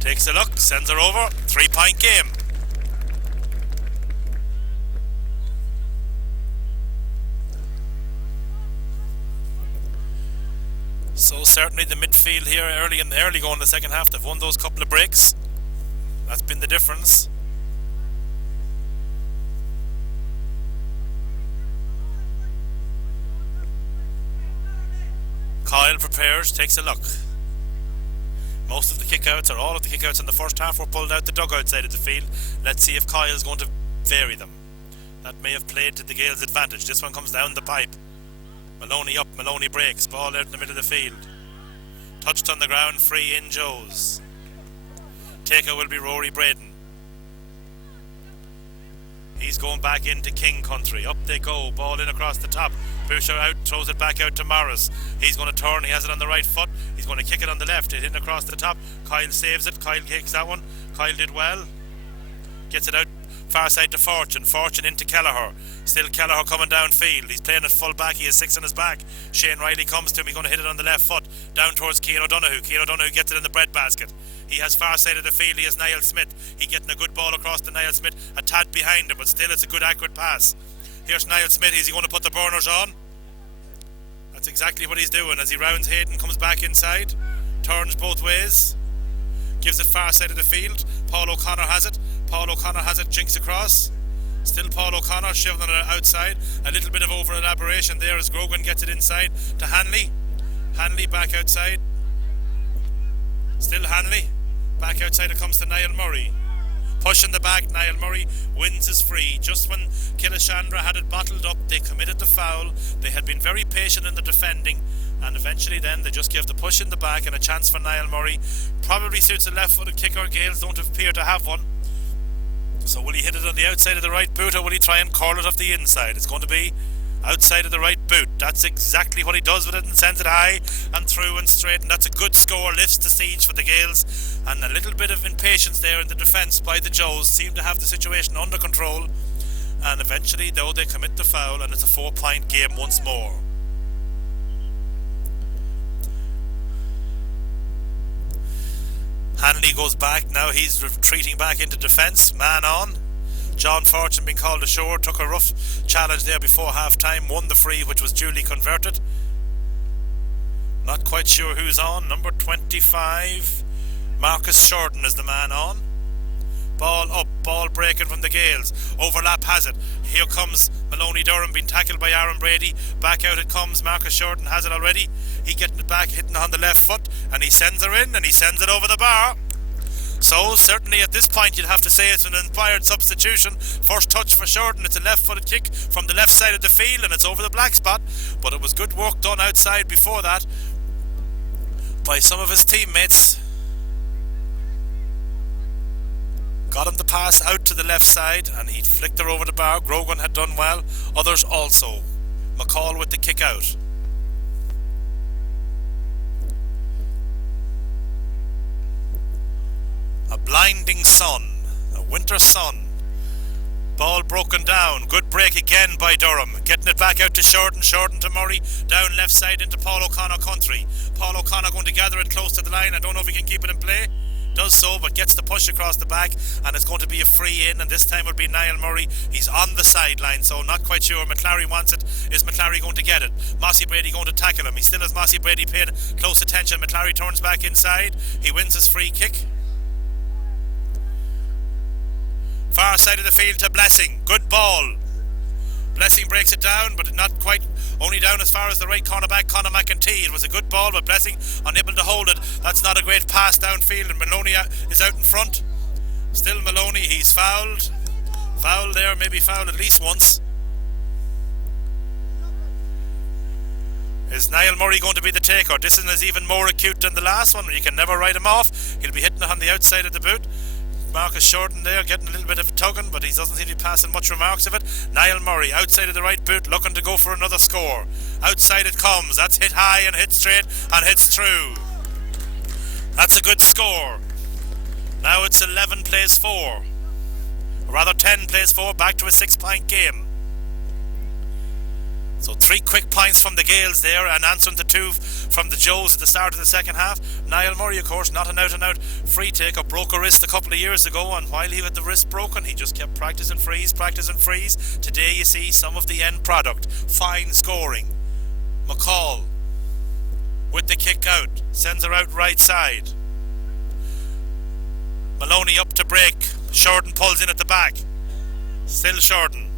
Takes a look, sends her over. 3-point game. So certainly the midfield here early going in the second half, they've won those couple of breaks. That's been the difference. Kyle prepares, takes a look. Most of the kickouts, or all of the kickouts in the first half, were pulled out the dugout side of the field. Let's see if Kyle's going to vary them. That may have played to the Gaels' advantage. This one comes down the pipe. Maloney up, Maloney breaks, ball out in the middle of the field. Touched on the ground, free in Joes. Taker will be Rory Braden. He's going back into King country. Up they go, ball in across the top. Boucher out, throws it back out to Morris. He's going to turn, he has it on the right foot. He's going to kick it on the left, it in across the top. Kyle saves it, Kyle kicks that one. Kyle did well. Gets it out far side to Fortune. Fortune into Kelleher. Still Kelleher coming downfield. He's playing at full back. He has 6 on his back. Shane Riley comes to him. He's going to hit it on the left foot. Down towards Cian O'Donoghue. Cian O'Donoghue gets it in the breadbasket. He has far side of the field. He has Niall Smith. He getting a good ball across to Niall Smith. A tad behind him, but still it's a good accurate pass. Here's Niall Smith. Is he going to put the burners on? That's exactly what he's doing as he rounds Hayden, comes back inside. Turns both ways. Gives it far side of the field. Paul O'Connor has it. Paul O'Connor has it, jinks across. Still Paul O'Connor shoveling it outside. A little bit of over elaboration there as Grogan gets it inside to Hanley. Hanley back outside. Still Hanley. Back outside it comes to Niall Murray. Pushing the back, Niall Murray wins his free. Just when Killishandra had it bottled up, they committed the foul. They had been very patient in the defending, and eventually then they just gave the push in the back and a chance for Niall Murray. Probably suits a left-footed kicker. Gaels don't appear to have one. So will he hit it on the outside of the right boot, or will he try and curl it off the inside? It's going to be outside of the right boot. That's exactly what he does with it, and sends it high and through and straight, and that's a good score. Lifts the siege for the Gaels, and a little bit of impatience there in the defence by the Joes. Seem to have the situation under control, and eventually though they commit the foul, and it's a 4-point game once more. Hanley goes back, now he's retreating back into defence, man on. John Fortune being called ashore, took a rough challenge there before half time, won the free which was duly converted. Not quite sure who's on, number 25, Marcus Shorten is the man on. Ball up, ball breaking from the Gaels. Overlap has it. Here comes Maloney Durham being tackled by Aaron Brady. Back out it comes. Marcus Shorten has it already. He getting it back, hitting on the left foot, and he sends her in, and he sends it over the bar. So certainly at this point you'd have to say it's an inspired substitution. First touch for Shorten. It's a left-footed kick from the left side of the field, and it's over the black spot. But it was good work done outside before that by some of his teammates. Got him to pass out to the left side, and he flicked her over the bar. Grogan had done well, others also. McCall with the kick out. A blinding sun, a winter sun. Ball broken down, good break again by Durham. Getting it back out to Shorten, Shorten to Murray, down left side into Paul O'Connor country. Paul O'Connor going to gather it close to the line. I don't know if he can keep it in play. Does so, but gets the push across the back, and it's going to be a free in, and this time it'll be Niall Murray. He's on the sideline, so not quite sure. McClary wants it. Is McClary going to get it? Mossy Brady going to tackle him. He still has Mossy Brady paying close attention. McClary turns back inside. He wins his free kick. Far side of the field to Blessing. Good ball. Blessing breaks it down, but not quite, only down as far as the right cornerback, Conor McEntee. It was a good ball, but Blessing unable to hold it. That's not a great pass downfield, and Maloney is out in front. Still Maloney, he's fouled. Foul there, maybe fouled at least once. Is Niall Murray going to be the taker? This one is even more acute than the last one. You can never write him off. He'll be hitting it on the outside of the boot. Marcus Shorten there getting a little bit of tugging, but he doesn't seem to be passing much remarks of it. Niall Murray outside of the right boot looking to go for another score. Outside it comes. That's hit high and hit straight and hits through. That's a good score. Now it's 11 plays 4. Or rather 10 plays 4, back to a 6-point game. So 3 quick points from the Gaels there, and answering to 2 from the Joes at the start of the second half. Niall Murray, of course, not an out-and-out free taker, broke a wrist a couple of years ago, and while he had the wrist broken, he just kept practicing frees. Today you see some of the end product. Fine scoring. McCall with the kick out, sends her out right side. Maloney up to break. Shorten pulls in at the back. Still Shorten.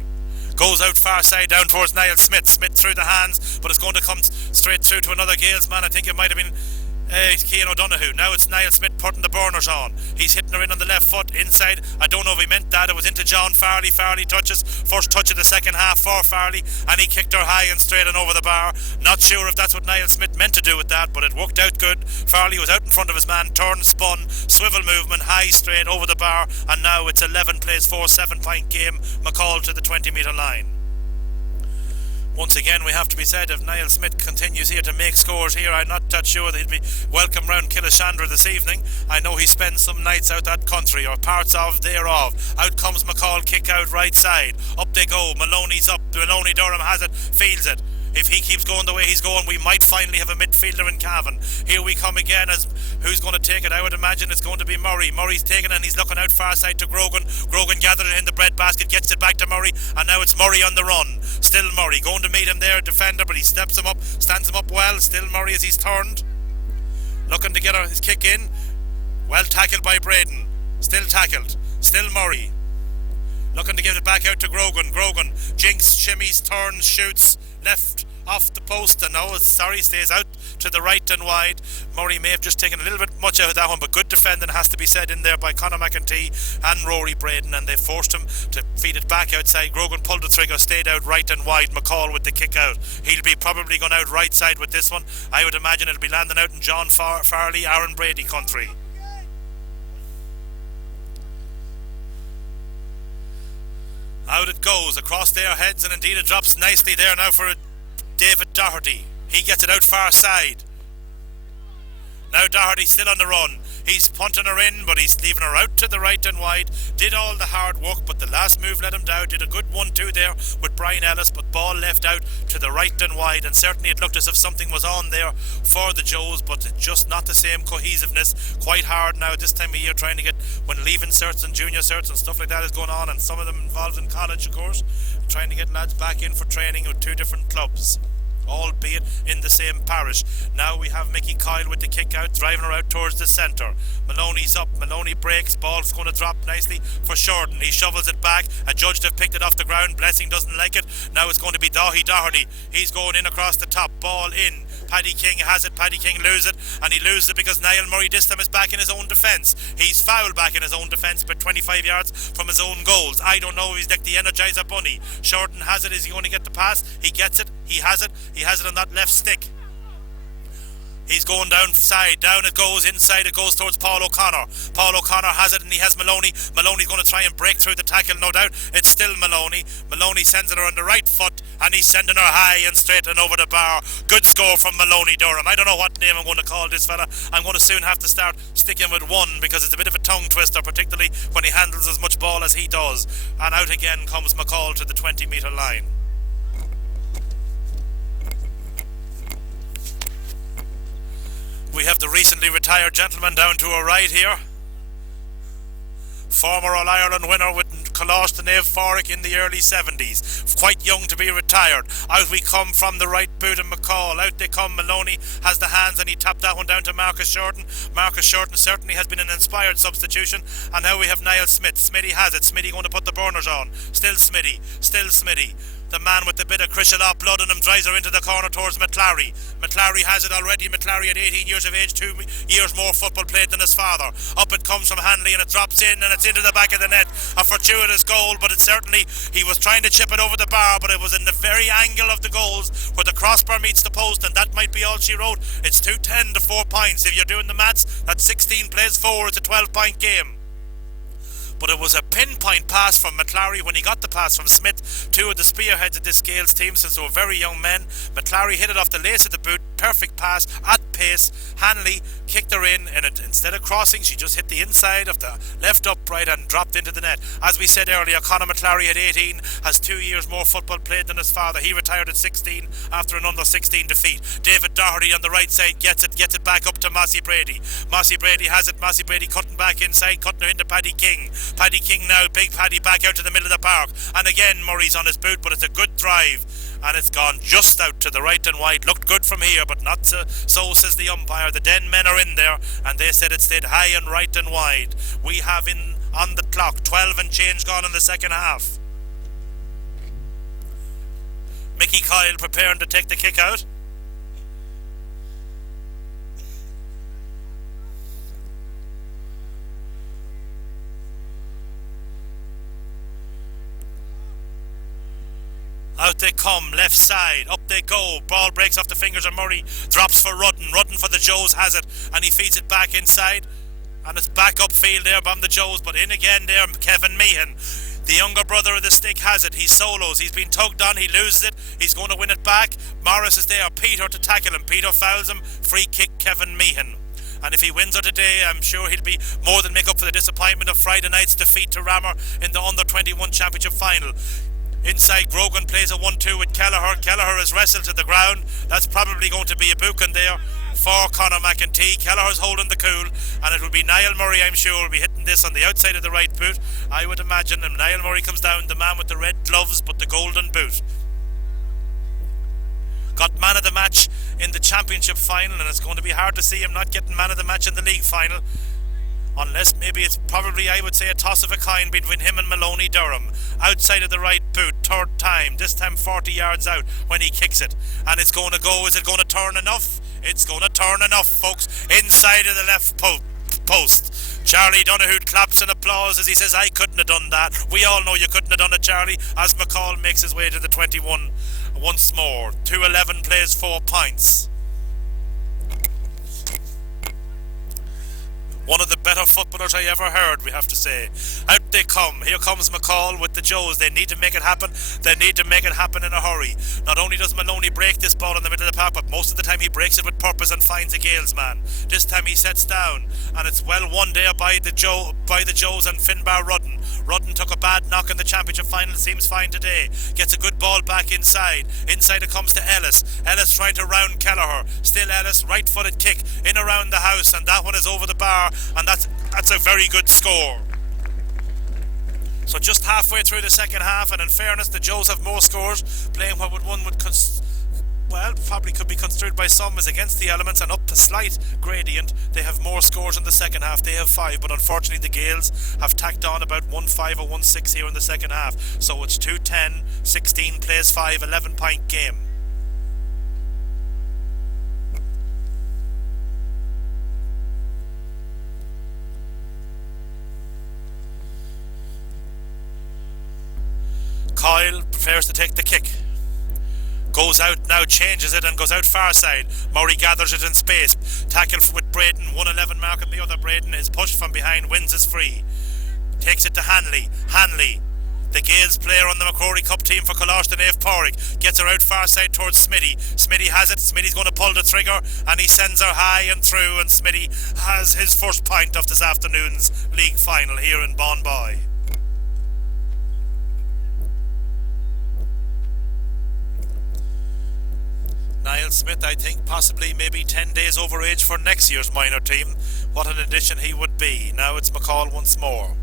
Goes out far side down towards Niall Smith. Smith through the hands, but it's going to come straight through to another Gaels man. I think it might have been Cian O'Donoghue. Now it's Niall Smith putting the burners on. He's hitting her in on the left foot inside. I don't know if he meant that. It was into John Farley. Farley touches. First touch of the second half for Farley, and he kicked her high and straight and over the bar. Not sure if that's what Niall Smith meant to do with that, but it worked out good. Farley was out in front of his man, turned, spun, swivel movement, high straight over the bar, and now it's 11 plays 4, 7-point game. McCall to the 20-metre line. Once again, we have to be said, if Niall Smith continues here to make scores here, I'm not that sure that he'll be welcome round Killashandra this evening. I know he spends some nights out that country, or parts of thereof. Out comes McCall, kick out right side. Up they go, Maloney's up, Maloney Durham has it, fields it. If he keeps going the way he's going, we might finally have a midfielder in Cavan. Here we come again. As who's going to take it? I would imagine it's going to be Murray. Murray's taking it and he's looking out far side to Grogan. Grogan gathers it in the bread basket, gets it back to Murray, and now it's Murray on the run. Still Murray going to meet him there, defender, but he steps him up, stands him up well. Still Murray as he's turned, looking to get his kick in. Well tackled by Braden. Still tackled. Still Murray looking to give it back out to Grogan. Grogan jinks, shimmies, turns, shoots left off the post, and now stays out to the right and wide. Murray may have just taken a little bit much out of that one, but good defending has to be said in there by Conor McEntee and Rory Braden, and they forced him to feed it back outside. Grogan pulled the trigger, stayed out right and wide. McCall with the kick out. He'll be probably going out right side with this one. I would imagine it'll be landing out in John Farley, Aaron Brady country. Out it goes across their heads, and indeed it drops nicely there now for David Doherty. He gets it out far side. Now Doherty still on the run. He's punting her in, but he's leaving her out to the right and wide. Did all the hard work, but the last move let him down. Did a good 1-2 there with Brian Ellis, but ball left out to the right and wide, and certainly it looked as if something was on there for the Joes, but just not the same cohesiveness. Quite hard now this time of year trying to get, when leaving certs and junior certs and stuff like that is going on, and some of them involved in college, of course, trying to get lads back in for training with 2 different clubs, albeit in the same parish. Now we have Mickey Kyle with the kick out, driving her out towards the centre. Maloney's up, Maloney breaks, ball's going to drop nicely for Shorten. He shovels it back, a judge have picked it off the ground. Blessing doesn't like it. Now it's going to be Doherty. He's going in across the top, ball in. Paddy King has it, Paddy King loses it, and he loses it because Niall Murray this time is back in his own defence. He's fouled back in his own defence, but 25 yards from his own goals. I don't know if he's like the Energizer Bunny. Shorten has it. Is he going to get the pass? He gets it. He has it on that left stick. He's going down side, down it goes, inside it goes towards Paul O'Connor. Paul O'Connor has it and he has Maloney. Maloney's going to try and break through the tackle, no doubt. It's still Maloney. Maloney sends it her on the right foot and he's sending her high and straight and over the bar. Good score from Maloney Durham. I don't know what name I'm going to call this fella. I'm going to soon have to start sticking with one because it's a bit of a tongue twister, particularly when he handles as much ball as he does. And out again comes McCall to the 20-metre line. We have the recently retired gentleman down to our right here. Former All-Ireland winner with Colosh the Nave Forrick in the early 70s. Quite young to be retired. Out we come from the right boot of McCall. Out they come. Maloney has the hands and he tapped that one down to Marcus Shorten. Marcus Shorten certainly has been an inspired substitution. And now we have Niall Smith. Smitty has it. Smitty going to put the burners on. Still Smitty. The man with the bit of Crishalot blood in him drives her into the corner towards McClary. McClary has it already. McClary at 18 years of age, 2 years more football played than his father. Up it comes from Hanley and it drops in and it's into the back of the net. A fortuitous goal, but it certainly, he was trying to chip it over the bar, but it was in the very angle of the goals where the crossbar meets the post, and that might be all she wrote. It's 2-10 to 4 points. If you're doing the maths, that's 16 plays 4. It's a 12-point game. But it was a pinpoint pass from McClary when he got the pass from Smith, two of the spearheads of this Gaels team since they were very young men. McClary hit it off the lace of the boot, perfect pass, at pace. Hanley kicked her in, and instead of crossing, she just hit the inside of the left upright and dropped into the net. As we said earlier, Conor McClary at 18 has 2 years more football played than his father. He retired at 16 after an under-16 defeat. David Doherty on the right side gets it back up to Mossy Brady. Mossy Brady has it. Mossy Brady cutting back inside, cutting her into Paddy King. Paddy King now, big Paddy back out to the middle of the park. And again, Murray's on his boot, but it's a good drive. And it's gone just out to the right and wide. Looked good from here, but not so, says the umpire. The Den men are in there, and they said it stayed high and right and wide. We have in on the clock 12 and change gone in the second half. Mickey Kyle preparing to take the kick out. Out they come, left side, up they go. Ball breaks off the fingers of Murray, drops for Rudden. Rudden for the Joes has it, and he feeds it back inside. And it's back upfield there from the Joes, but in again there, Cavan Meehan. The younger brother of the stick has it. He solos. He's been tugged on. He loses it. He's going to win it back. Morris is there. Peter to tackle him. Peter fouls him. Free kick, Cavan Meehan. And if he wins her today, I'm sure he'll be more than make up for the disappointment of Friday night's defeat to Rammer in the Under-21 Championship final. Inside, Grogan plays a 1-2 with Kelleher. Kelleher is wrestled to the ground. That's probably going to be a booking there for Conor McEntee. Kelleher's holding the cool, and it will be Niall Murray, I'm sure, will be hitting this on the outside of the right boot. I would imagine, and Niall Murray comes down, the man with the red gloves but the golden boot. Got man of the match in the championship final, and it's going to be hard to see him not getting man of the match in the league final. Unless maybe it's probably, I would say, a toss of a coin between him and Maloney Durham. Outside of the right boot, third time, this time 40 yards out when he kicks it. And it's going to go, is it going to turn enough? It's going to turn enough, folks. Inside of the left post. Charlie Donahue claps in applause as he says, I couldn't have done that. We all know you couldn't have done it, Charlie, as McCall makes his way to the 21 once more. 2-11 plays 4 points. One of the better footballers I ever heard, we have to say. Out they come. Here comes McCall with the Joes. They need to make it happen. They need to make it happen in a hurry. Not only does Maloney break this ball in the middle of the park, but most of the time he breaks it with purpose and finds a Gaels man. This time he sets down, and it's well won there by the Joes and Finbar Rudden. Rudden took a bad knock in the championship final. Seems fine today. Gets a good ball back inside. Inside it comes to Ellis. Ellis trying to round Kelleher. Still Ellis, right-footed kick in around the house, and that one is over the bar. And that's a very good score. So just halfway through the second half, and in fairness, the Joes have more scores, playing what one would probably could be construed by some as against the elements and up to slight gradient. They have more scores in the second half. They have 5, but unfortunately the Gaels have tacked on about 1-5 or 1-6 here in the second half. So it's 2-10, 16 plays 5, 11-point game. Coyle prefers to take the kick. Goes out now, changes it and goes out far side. Murray gathers it in space. Tackle with Braden. 1-11 mark at the other. Braden is pushed from behind, wins his free. Takes it to Hanley. Hanley, the Gaels player on the McCrory Cup team for Coláiste and Naomh Pádraig, gets her out far side towards Smitty. Smitty has it. Smitty's going to pull the trigger and he sends her high and through, and Smitty has his first point of this afternoon's league final here in Bawnboy. Niall Smith, I think, possibly maybe 10 days over age for next year's minor team. What an addition he would be. Now it's McCall once more.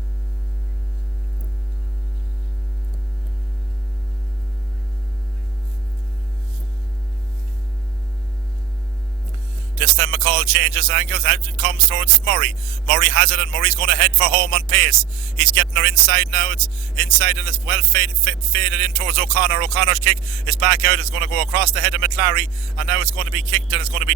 This time McCall changes angles, out it comes towards Murray. Murray has it and Murray's going to head for home on pace. He's getting her inside now, it's inside and it's well faded in towards O'Connor. O'Connor's kick is back out, it's going to go across the head of McClary, and now it's going to be kicked and it's going to be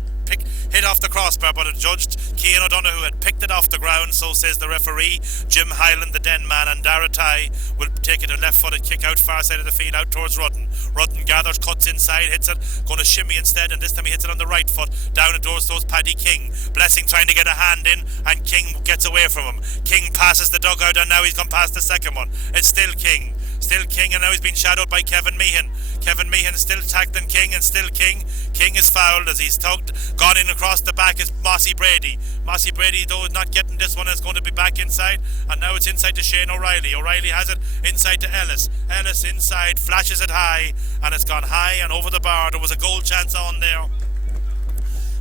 hit off the crossbar, but adjudged Cian O'Donoghue had picked it off the ground, so says the referee. Jim Hyland, the den man, and Dara Tai will take it a left-footed kick out far side of the field out towards Rudden. Rudden gathers, cuts inside, hits it, going to shimmy instead, and this time he hits it on the right foot, down and towards those Paddy King. Blessing trying to get a hand in, and King gets away from him. King passes the dugout, and now he's gone past the second one. It's still King. Still King, and now he's been shadowed by Cavan Meehan. Cavan Meehan still tackling King, and still King. King is fouled as he's tugged. Gone in across the back is Mossy Brady. Mossy Brady, though, is not getting this one, is going to be back inside. And now it's inside to Shane O'Reilly. O'Reilly has it inside to Ellis. Ellis inside, flashes it high, and it's gone high and over the bar. There was a goal chance on there.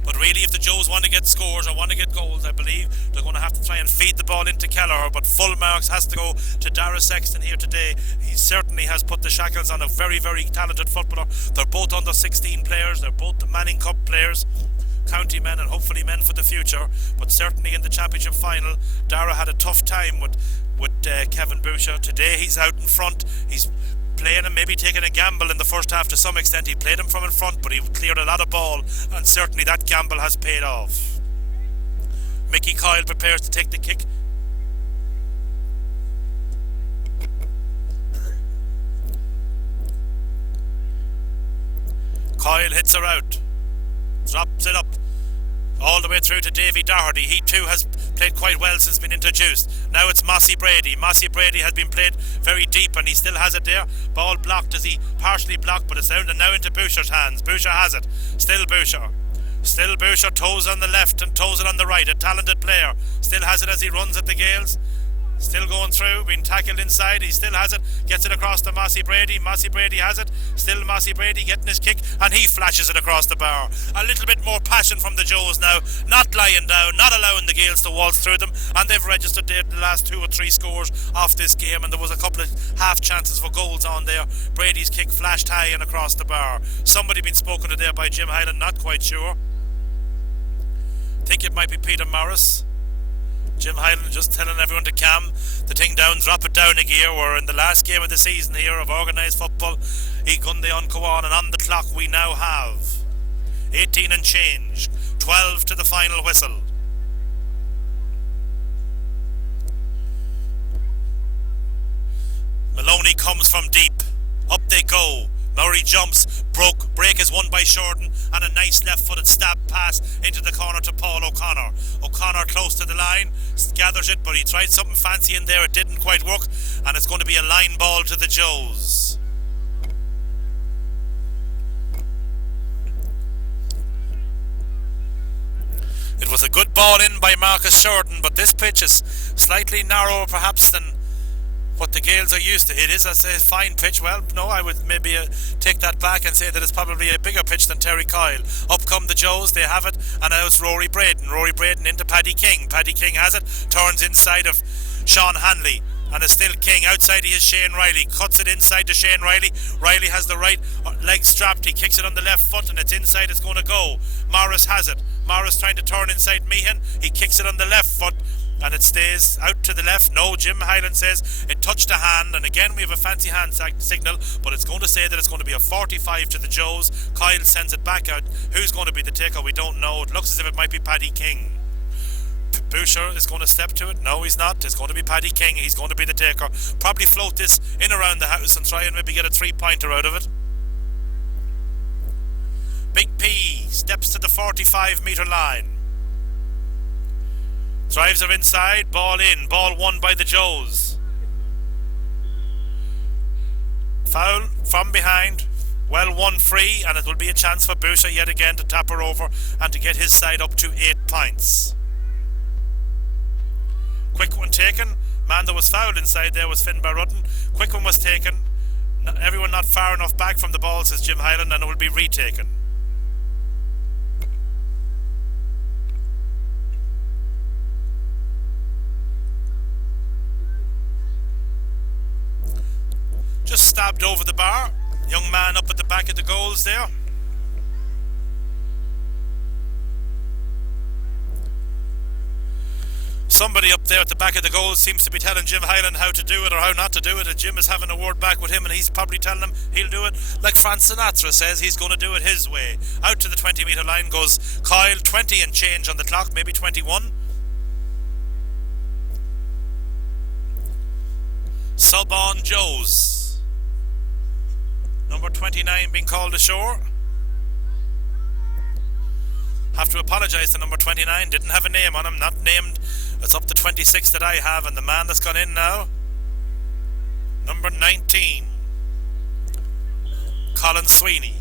But really, if the Joes want to get scores or want to get goals, I believe they're going to have to try and feed the ball into Kelleher. But full marks has to go to Dara Sexton here today. He certainly has put the shackles on a very, very talented footballer. They're both under 16 players. They're both the Manning Cup players. County men and hopefully men for the future. But certainly in the championship final, Dara had a tough time with Kevin Boucher. Today he's out in front. He's playing and maybe taking a gamble in the first half to some extent. He played him from in front, but he cleared a lot of ball, and certainly that gamble has paid off. Mickey Coyle prepares to take the kick. Coyle hits her out, drops it up all the way through to Davy Doherty. He too has played quite well since been introduced. Now it's Mossy Brady. Mossy Brady has been played very deep, and he still has it there. Ball blocked as he partially blocked, but it's out and now into Boucher's hands. Boucher has it. Still Boucher. Still Boucher, toes on the left and toes it on the right. A talented player. Still has it as he runs at the Gaels. Still going through, being tackled inside. He still has it, gets it across to Mossy Brady. Mossy Brady has it. Still Mossy Brady getting his kick, and he flashes it across the bar. A little bit more passion from the Joes now, not lying down, not allowing the Gaels to waltz through them, and they've registered the last 2 or 3 scores off this game, and there was a couple of half chances for goals on there. Brady's kick flashed high and across the bar. Somebody been spoken to there by Jim Hyland, not quite sure. Think it might be Peter Morris. Jim Hyland just telling everyone to calm the thing down, drop it down a gear. We're in the last game of the season here of organised football. Gundy on Cavan, and on the clock we now have 18 and change, 12 to the final whistle. Maloney comes from deep, up they go. Murray jumps, break is won by Shorten, and a nice left-footed stab pass into the corner to Paul O'Connor. O'Connor close to the line, gathers it, but he tried something fancy in there, it didn't quite work, and it's going to be a line ball to the Joes. It was a good ball in by Marcus Shorten, but this pitch is slightly narrower perhaps than what the Gaels are used to. It is a fine pitch. Well, no, I would maybe take that back and say that it's probably a bigger pitch than Terry Coyle. Up come the Joes, they have it, and now it's Rory Braden. Rory Braden into Paddy King. Paddy King has it, turns inside of Sean Hanley, and it's still King. Outside he is Shane Riley, cuts it inside to Shane Riley. Riley has the right leg strapped, he kicks it on the left foot, and it's inside, it's going to go. Morris has it. Morris trying to turn inside Meehan, he kicks it on the left foot, and it stays out to the left. No, Jim Hyland says it touched a hand, and again we have a fancy hand signal, but it's going to say that it's going to be a 45 to the Joes. Kyle sends it back out. Who's going to be the taker? We don't know. It looks as if it might be Paddy King. Boucher is going to step to it. No, he's not. It's going to be Paddy King. He's going to be the taker. Probably float this in around the house and try and maybe get a 3-pointer out of it. Big P steps to the 45-metre line. Drives her inside, ball in, ball won by the Joes. Foul from behind, well won free, and it will be a chance for Boucher yet again to tap her over and to get his side up to 8 points. Quick one taken, man that was fouled inside there was Finn Barrudden. Quick one was taken, everyone not far enough back from the ball, says Jim Hyland, and it will be retaken. Just stabbed over the bar. Young man up at the back of the goals there. Somebody up there at the back of the goals seems to be telling Jim Hyland how to do it or how not to do it, and Jim is having a word back with him, and he's probably telling him he'll do it like Frank Sinatra says he's going to do it his way. Out to the 20-metre line goes Kyle, 20 and change on the clock, maybe 21. Sub on Joes. Number 29 being called ashore. Have to apologise to number 29. Didn't have a name on him. Not named. It's up to 26 that I have. And the man that's gone in now, number 19. Colin Sweeney.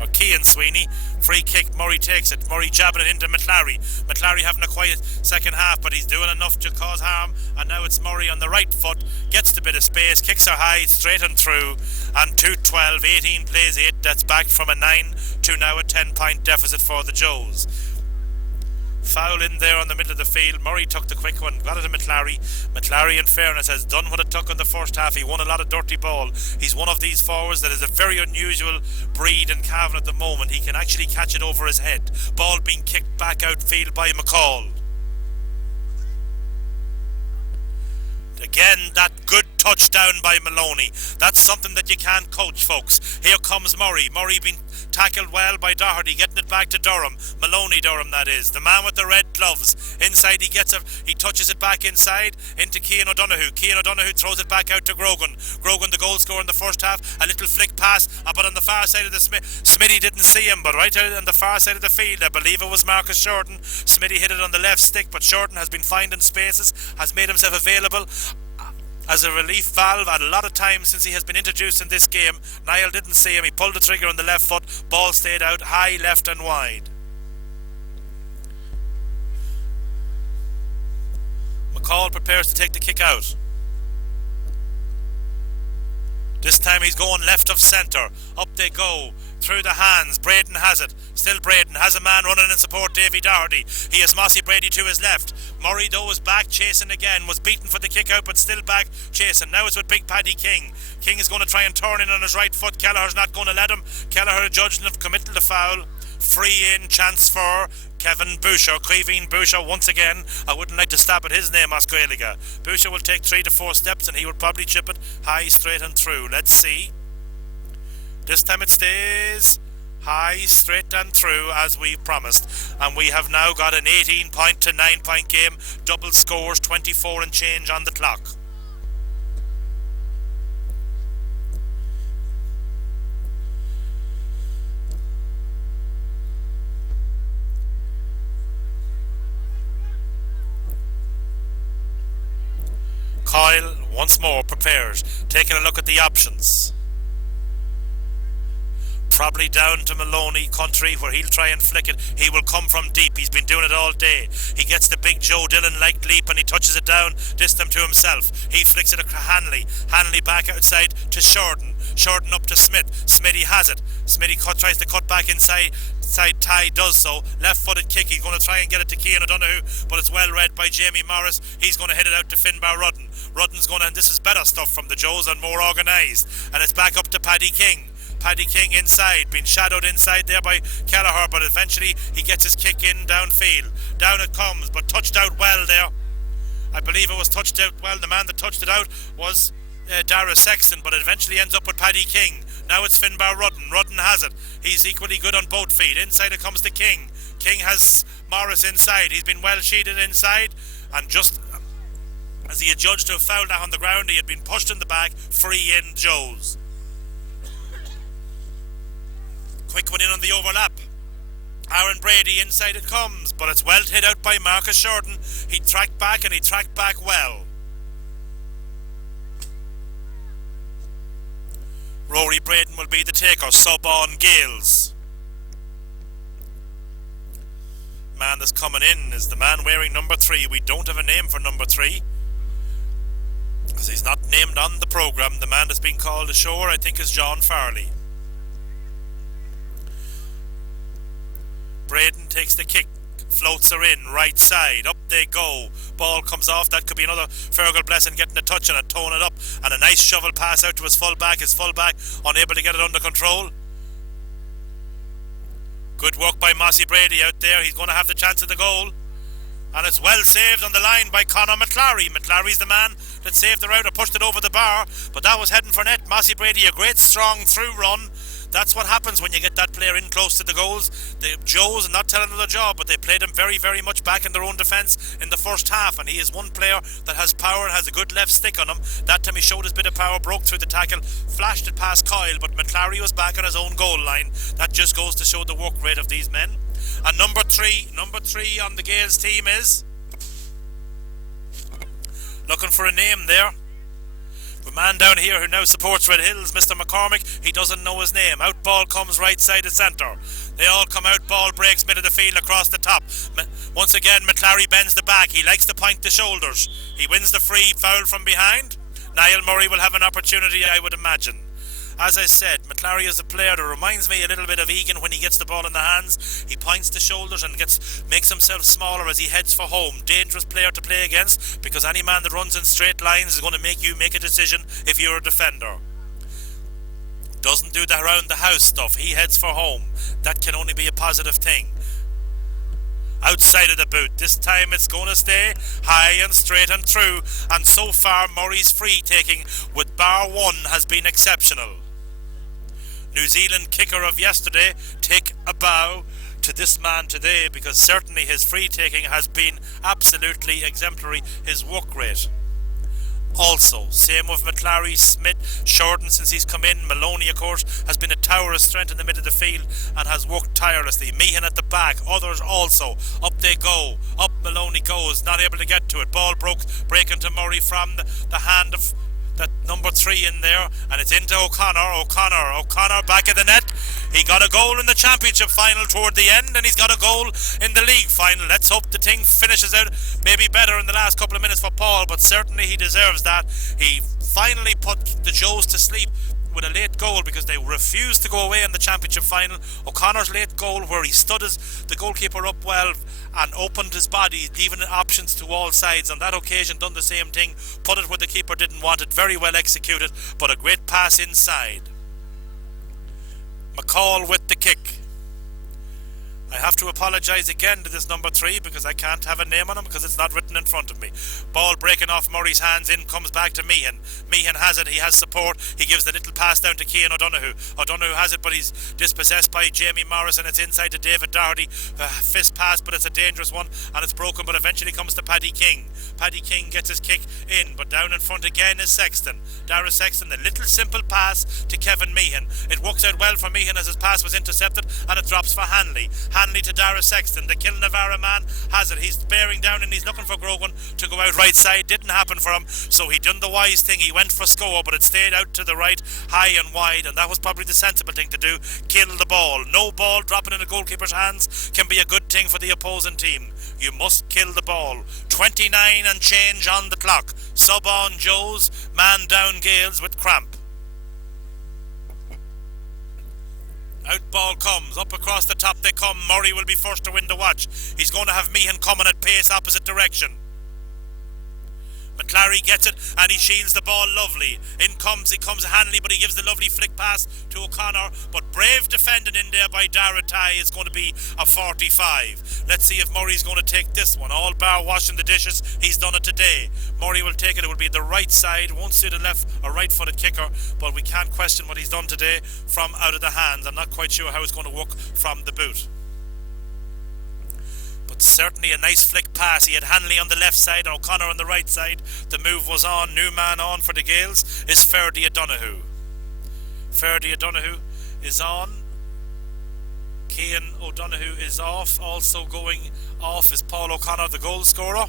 Or Cian Sweeney. Free kick. Murray takes it. Murray jabbing it into McLary. McLary having a quiet second half, but he's doing enough to cause harm. And now it's Murray on the right foot. Gets the bit of space. Kicks her high. Straight and through. And 2-12. 18 plays 8. That's back from a 9 to now a 10-point deficit for the Joes. Foul in there on the middle of the field. Murray took the quick one, got it to McLary. McLary, in fairness, has done what it took in the first half. He won a lot of dirty ball. He's one of these forwards that is a very unusual breed in Cavan at the moment. He can actually catch it over his head. Ball being kicked back outfield by McCall. Again, that good touchdown by Maloney. That's something that you can't coach, folks. Here comes Murray. Murray being tackled well by Doherty, getting it back to Durham. Maloney Durham, that is. The man with the red gloves. Inside he touches it back inside into Cian O'Donoghue. Cian O'Donoghue throws it back out to Grogan. Grogan, the goal scorer in the first half. A little flick pass, but on the far side of the Smitty didn't see him, but right out on the far side of the field, I believe it was Marcus Shorten. Smitty hit it on the left stick, but Shorten has been finding spaces, has made himself available as a relief valve at a lot of times since he has been introduced in this game. Niall didn't see him. He pulled the trigger on the left foot. Ball stayed out high, left and wide. McCall prepares to take the kick out. This time he's going left of centre. Up they go. Through the hands. Braden has it. Still Braden has a man running in support, Davy Doherty. He has Mossy Brady to his left. Murray, though, is back chasing again. Was beaten for the kick out, but still back chasing. Now it's with Big Paddy King. King is going to try and turn in on his right foot. Kelleher's not going to let him. Kelleher judging him committed the foul. Free in, chance for Cavan Boucher. Cavan Boucher once again. I wouldn't like to stab at his name, Osqueliga. Boucher will take 3 to 4 steps and he will probably chip it high, straight and through. Let's see. This time it stays high, straight and through as we promised. And we have now got an 18-point to 9-point game. Double scores, 24 and change on the clock. Kyle once more prepares, taking a look at the options. Probably down to Maloney country where he'll try and flick it. He will come from deep. He's been doing it all day. He gets the big Joe Dillon-like leap and he touches it down, this time to himself. He flicks it to Hanley. Hanley back outside to Shorten. Shorten up to Smith. Smitty has it. Smitty tries to cut back inside. Ty does so. Left-footed kick. He's going to try and get it to Cian O'Donoghue, but it's well read by Jamie Morris. He's going to hit it out to Finbar Rudden. Rudden's going to, and this is better stuff from the Joes and more organised. And it's back up to Paddy King. Paddy King inside, being shadowed inside there by Kelleher, but eventually he gets his kick in downfield. Down it comes, but touched out well there. I believe it was touched out well. The man that touched it out was Dara Sexton, but it eventually ends up with Paddy King. Now it's Finbar Rudden. Rudden has it. He's equally good on both feet. Inside it comes to King. King has Morris inside. He's been well sheeted inside, and just as he had judged to have fouled that on the ground, he had been pushed in the back. Free in Joes. Quick one in on the overlap. Aaron Brady, inside it comes, but it's well hit out by Marcus Shorten. He tracked back and he tracked back well. Rory Braden will be the taker, sub on Gaels. Man that's coming in is the man wearing number 3. We don't have a name for number 3, because he's not named on the programme. The man that's being called ashore, I think, is John Farley. Braden takes the kick, floats her in, right side, up they go. Ball comes off, that could be another Fergal Blessing getting a touch on it, towing it up, and a nice shovel pass out to his fullback unable to get it under control. Good work by Mossy Brady out there. He's going to have the chance of the goal, and it's well saved on the line by Conor McLary. McLary's the man that saved the route or pushed it over the bar, but that was heading for net. Mossy Brady, a great strong through run. That's what happens when you get that player in close to the goals. The Joes are not telling them the job, but they played him very, very much back in their own defence in the first half, and he is one player that has power and has a good left stick on him. That time he showed his bit of power, broke through the tackle, flashed it past Kyle, but McLary was back on his own goal line. That just goes to show the work rate of these men. And number three on the Gaels team is... Looking for a name there. The man down here who now supports Red Hills, Mr. McCormick, he doesn't know his name. Out ball comes right side of centre. They all come out, ball breaks mid of the field across the top. Once again, McClary bends the back. He likes to point the shoulders. He wins the free foul from behind. Niall Murray will have an opportunity, I would imagine. As I said, McClary is a player that reminds me a little bit of Aidan when he gets the ball in the hands. He points the shoulders and makes himself smaller as he heads for home. Dangerous player to play against, because any man that runs in straight lines is going to make you make a decision if you're a defender. Doesn't do the around the house stuff. He heads for home. That can only be a positive thing. Outside of the boot. This time it's going to stay high and straight and true. And so far Murray's free taking with bar one has been exceptional. New Zealand kicker of yesterday take a bow to this man today, because certainly his free taking has been absolutely exemplary. His work rate. Also, same with McClary, Smith, Shorten since he's come in. Maloney, of course, has been a tower of strength in the middle of the field and has worked tirelessly. Meehan at the back, others also. Up they go. Up Maloney goes, not able to get to it. Ball breaking to Murray from the hand of that number 3 in there, and it's into O'Connor back of the net. He got a goal in the championship final toward the end, and he's got a goal in the league final. Let's hope the thing finishes out maybe better in the last couple of minutes for Paul, but certainly he deserves that. He finally put the Joes to sleep with a late goal, because they refused to go away in the championship final. O'Connor's late goal, where he stood the goalkeeper up well and opened his body, leaving options to all sides. On that occasion done the same thing, put it where the keeper didn't want it. Very well executed, but a great pass inside. McCall with the kick. I have to apologise again to this number 3, because I can't have a name on him because it's not written in front of me. Ball breaking off Murray's hands, in comes back to Meehan. Meehan has it, he has support. He gives the little pass down to Cian O'Donoghue. O'Donoghue has it, but he's dispossessed by Jamie Morris, and it's inside to David Doherty. Fist pass, but it's a dangerous one, and it's broken, but eventually comes to Paddy King. Paddy King gets his kick in, but down in front again is Sexton. Dara Sexton, the little simple pass to Kevin Meehan. It works out well for Meehan as his pass was intercepted, and it drops for Hanley. Hanley to Dara Sexton. The Kilnavara man has it. He's bearing down and he's looking for Grogan to go out right side. Didn't happen for him, so he done the wise thing. He went for score, but it stayed out to the right, high and wide, and that was probably the sensible thing to do. Kill the ball. No ball dropping in the goalkeeper's hands can be a good thing for the opposing team. You must kill the ball. 29 and change on the clock. Sub on Joes, man down Gaels with cramp. Out ball comes, up across the top they come. Murray will be first to win the watch. He's going to have Meehan coming at pace opposite direction. McClary gets it and he shields the ball lovely. He comes Hanley, but he gives the lovely flick pass to O'Connor. But brave defending in there by Dara Tai is going to be a 45. Let's see if Murray's going to take this one. All bar washing the dishes, he's done it today. Murray will take it, it will be the right side. Won't see the left or right footed kicker, but we can't question what he's done today from out of the hands. I'm not quite sure how it's going to work from the boot. Certainly a nice flick pass. He had Hanley on the left side and O'Connor on the right side. The move was on. New man on for the Gaels is Ferdy O'Donoghue. Ferdy O'Donoghue is on. Cian O'Donoghue is off. Also going off is Paul O'Connor, the goal scorer.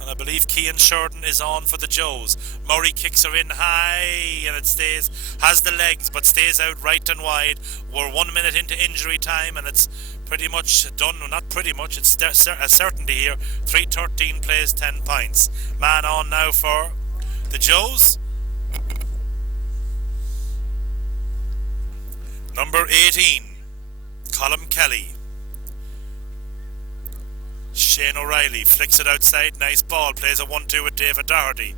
And I believe Cian Sheridan is on for the Joes. Murray kicks her in high and it stays, has the legs but stays out right and wide. We're 1 minute into injury time and it's pretty much done. Well, not pretty much, it's a certainty here. 3:13 plays 10 points. Man on now for the Joes. Number 18, Colm Kelly. Shane O'Reilly flicks it outside, nice ball, plays a 1-2 with David Doherty,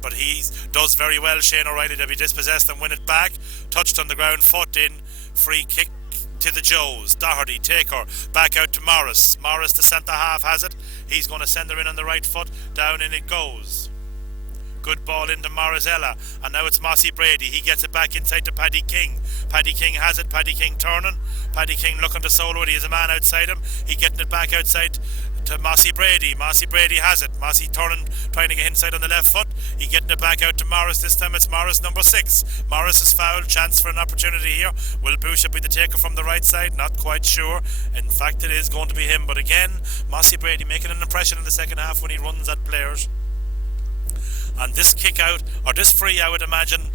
but he does very well. Shane O'Reilly to be dispossessed and win it back, touched on the ground, foot in, free kick to the Joes. Doherty take her back out to Morris. Morris, the centre half, has it. He's going to send her in on the right foot, down and it goes. Good ball into Morrisella, and now it's Mossy Brady. He gets it back inside to Paddy King. Paddy King has it. Paddy King turning. Paddy King looking to solo it. He has a man outside him. He getting it back outside to Mossy Brady. Mossy Brady has it. Mossy turning, trying to get inside on the left foot. He getting it back out to Morris. This time it's Morris number 6. Morris is fouled. Chance for an opportunity here. Will Boucher be the taker from the right side? Not quite sure. In fact, it is going to be him. But again, Mossy Brady making an impression in the second half when he runs at players. And this kick out, or this free, I would imagine,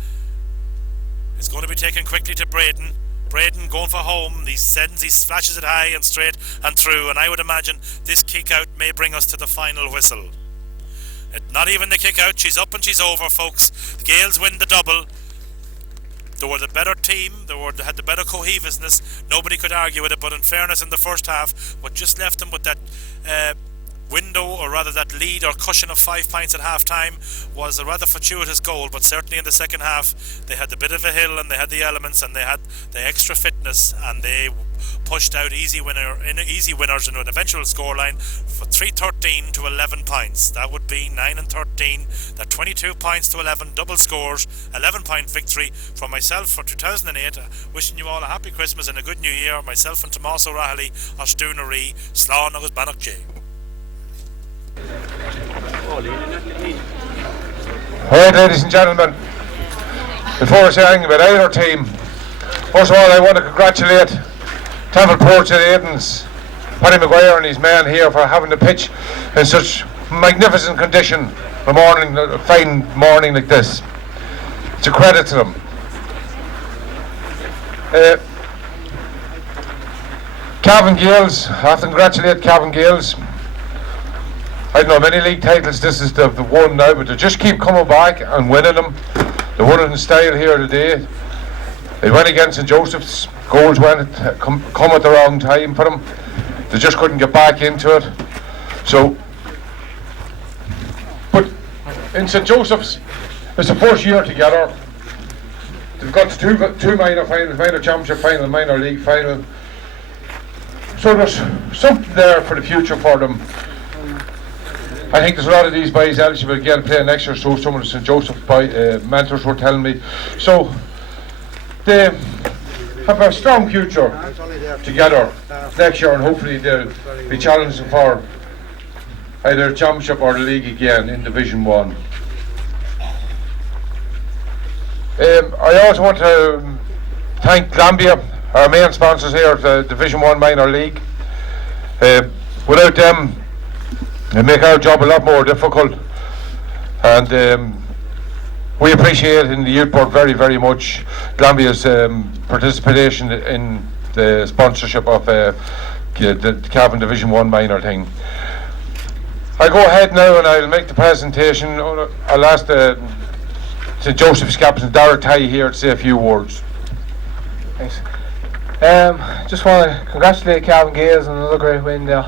is going to be taken quickly to Braden. Braden going for home. He flashes it high and straight and through, and I would imagine this kick out may bring us to the final whistle. Not even the kick out, she's up and she's over, folks. The Gaels win the double. They were the better team, they had the better cohesiveness. Nobody could argue with it, but in fairness, in the first half, what just left them with that window, or rather that lead or cushion of 5 points at half time, was a rather fortuitous goal. But certainly in the second half they had the bit of a hill, and they had the elements, and they had the extra fitness, and they pushed out easy winners in an eventual scoreline for 3-13 to 11 points. That would be 9 and 13. That 22 points to 11 double scores, 11-point victory from myself for 2008. Wishing you all a happy Christmas and a good New Year. Myself and Tomás O'Reilly, Ostúnarí, Slán agus Bannock J. Alright, ladies and gentlemen, before saying about either team, first of all I want to congratulate Temple Porch and Aidan's Paddy Maguire and his men here for having the pitch in such magnificent condition a fine morning like this. It's a credit to them. Cavan Gaels, I have to congratulate Cavan Gaels. I don't know many league titles, this is the one now, but they just keep coming back and winning them. They won it in style here today. They went against St Joseph's, goals come at the wrong time for them. They just couldn't get back into it. So, but in St Joseph's, it's the first year together. They've got two minor finals, minor championship final, minor league final. So there's something there for the future for them. I think there's a lot of these boys eligible again playing next year, so some of the St Joseph mentors were telling me. So they have a strong future together next year, and hopefully they'll be challenging for either the championship or the league again in Division 1. I also want to thank Glanbia, our main sponsors here at the Division 1 Minor League. Without them, they make our job a lot more difficult, and we appreciate in the youth board very, very much Glanbia's participation in the sponsorship of the Cavan Division 1 minor thing. I'll go ahead now and I'll make the presentation. I'll ask the St Joseph's captain Darragh Tighe here to say a few words. Thanks. Just want to congratulate Cavan Gaels on another great win there.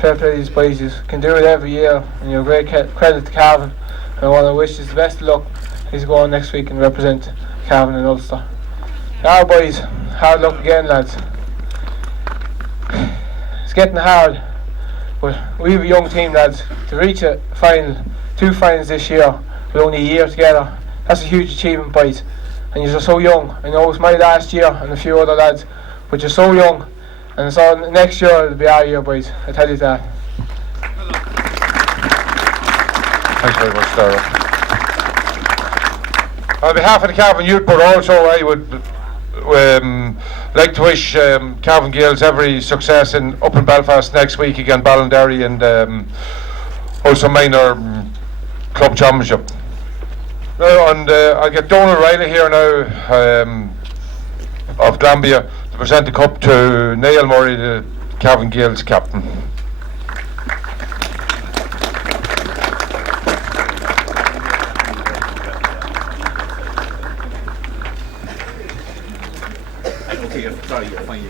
Fair play to these boys, you can do it every year, and you're a great credit to Cavan. I want to wish you the best of luck. He's going next week and represent Cavan and Ulster. Now boys, hard luck again lads. It's getting hard, but we have a young team lads. To reach a final, 2 finals this year with only a year together, that's a huge achievement boys. And you're so young. I know it's my last year and a few other lads, but you're so young. And so next year it'll be our year boys, I tell you that. Thanks very much, Darragh. On behalf of the Cavan Youth Board also, I would like to wish Cavan Gaels every success up in Belfast next week against Ballinderry, and also minor club championship. Now, and I'll get Donald Riley here now of Glanbia to present the cup to Niall Murray, the Cavan Gaels captain. Sorry, you're fine.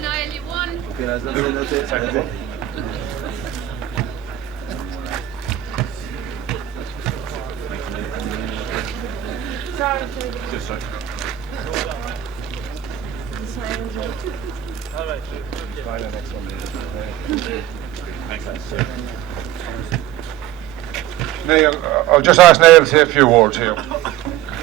Niall, you won. Okay, that's it. Sorry. Just sorry. All right. Try the next one. Thanks. Niall, I'll just ask Niall to say a few words here.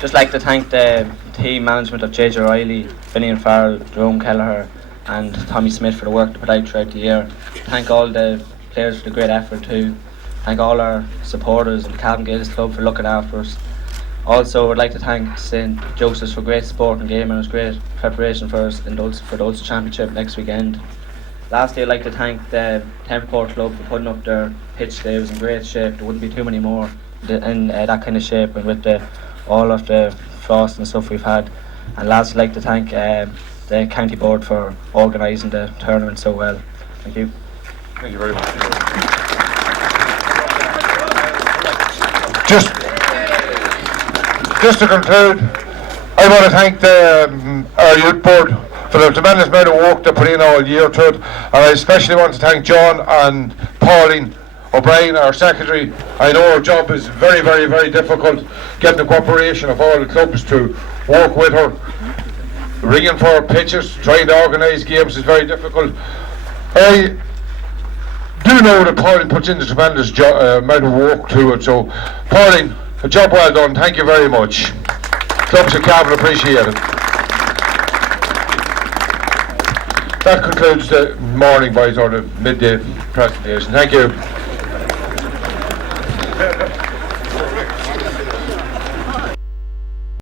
Just like to thank the team management of JJ O'Reilly, Finian Farrell, Jerome Kelleher and Tommy Smith for the work they put out throughout the year. Thank all the players for the great effort too. Thank all our supporters and the Cavan Gaels Club for looking after us. Also, I'd like to thank St Joseph's for great support and game, and it was great preparation for us for the Ulster Championship next weekend. Lastly, I'd like to thank the Templeport Club for putting up their pitch today. It was in great shape. There wouldn't be too many more in that kind of shape, and with all of the frost and stuff we've had. And lastly, I'd like to thank the county board for organising the tournament so well. Thank you. Thank you very much. Just to conclude, I want to thank our youth board for the tremendous amount of work they put in all year to it, and I especially want to thank John and Pauline O'Brien, our secretary. I know our job is very, very, very difficult, getting the cooperation of all the clubs to work with her. Ringing for pitches, trying to organise games is very difficult. I do know that Pauline puts in the tremendous amount of work to it, so Pauline, a job well done, thank you very much. Clubs of Cavan appreciate it. That concludes the morning, boys, or the midday presentation. Thank you.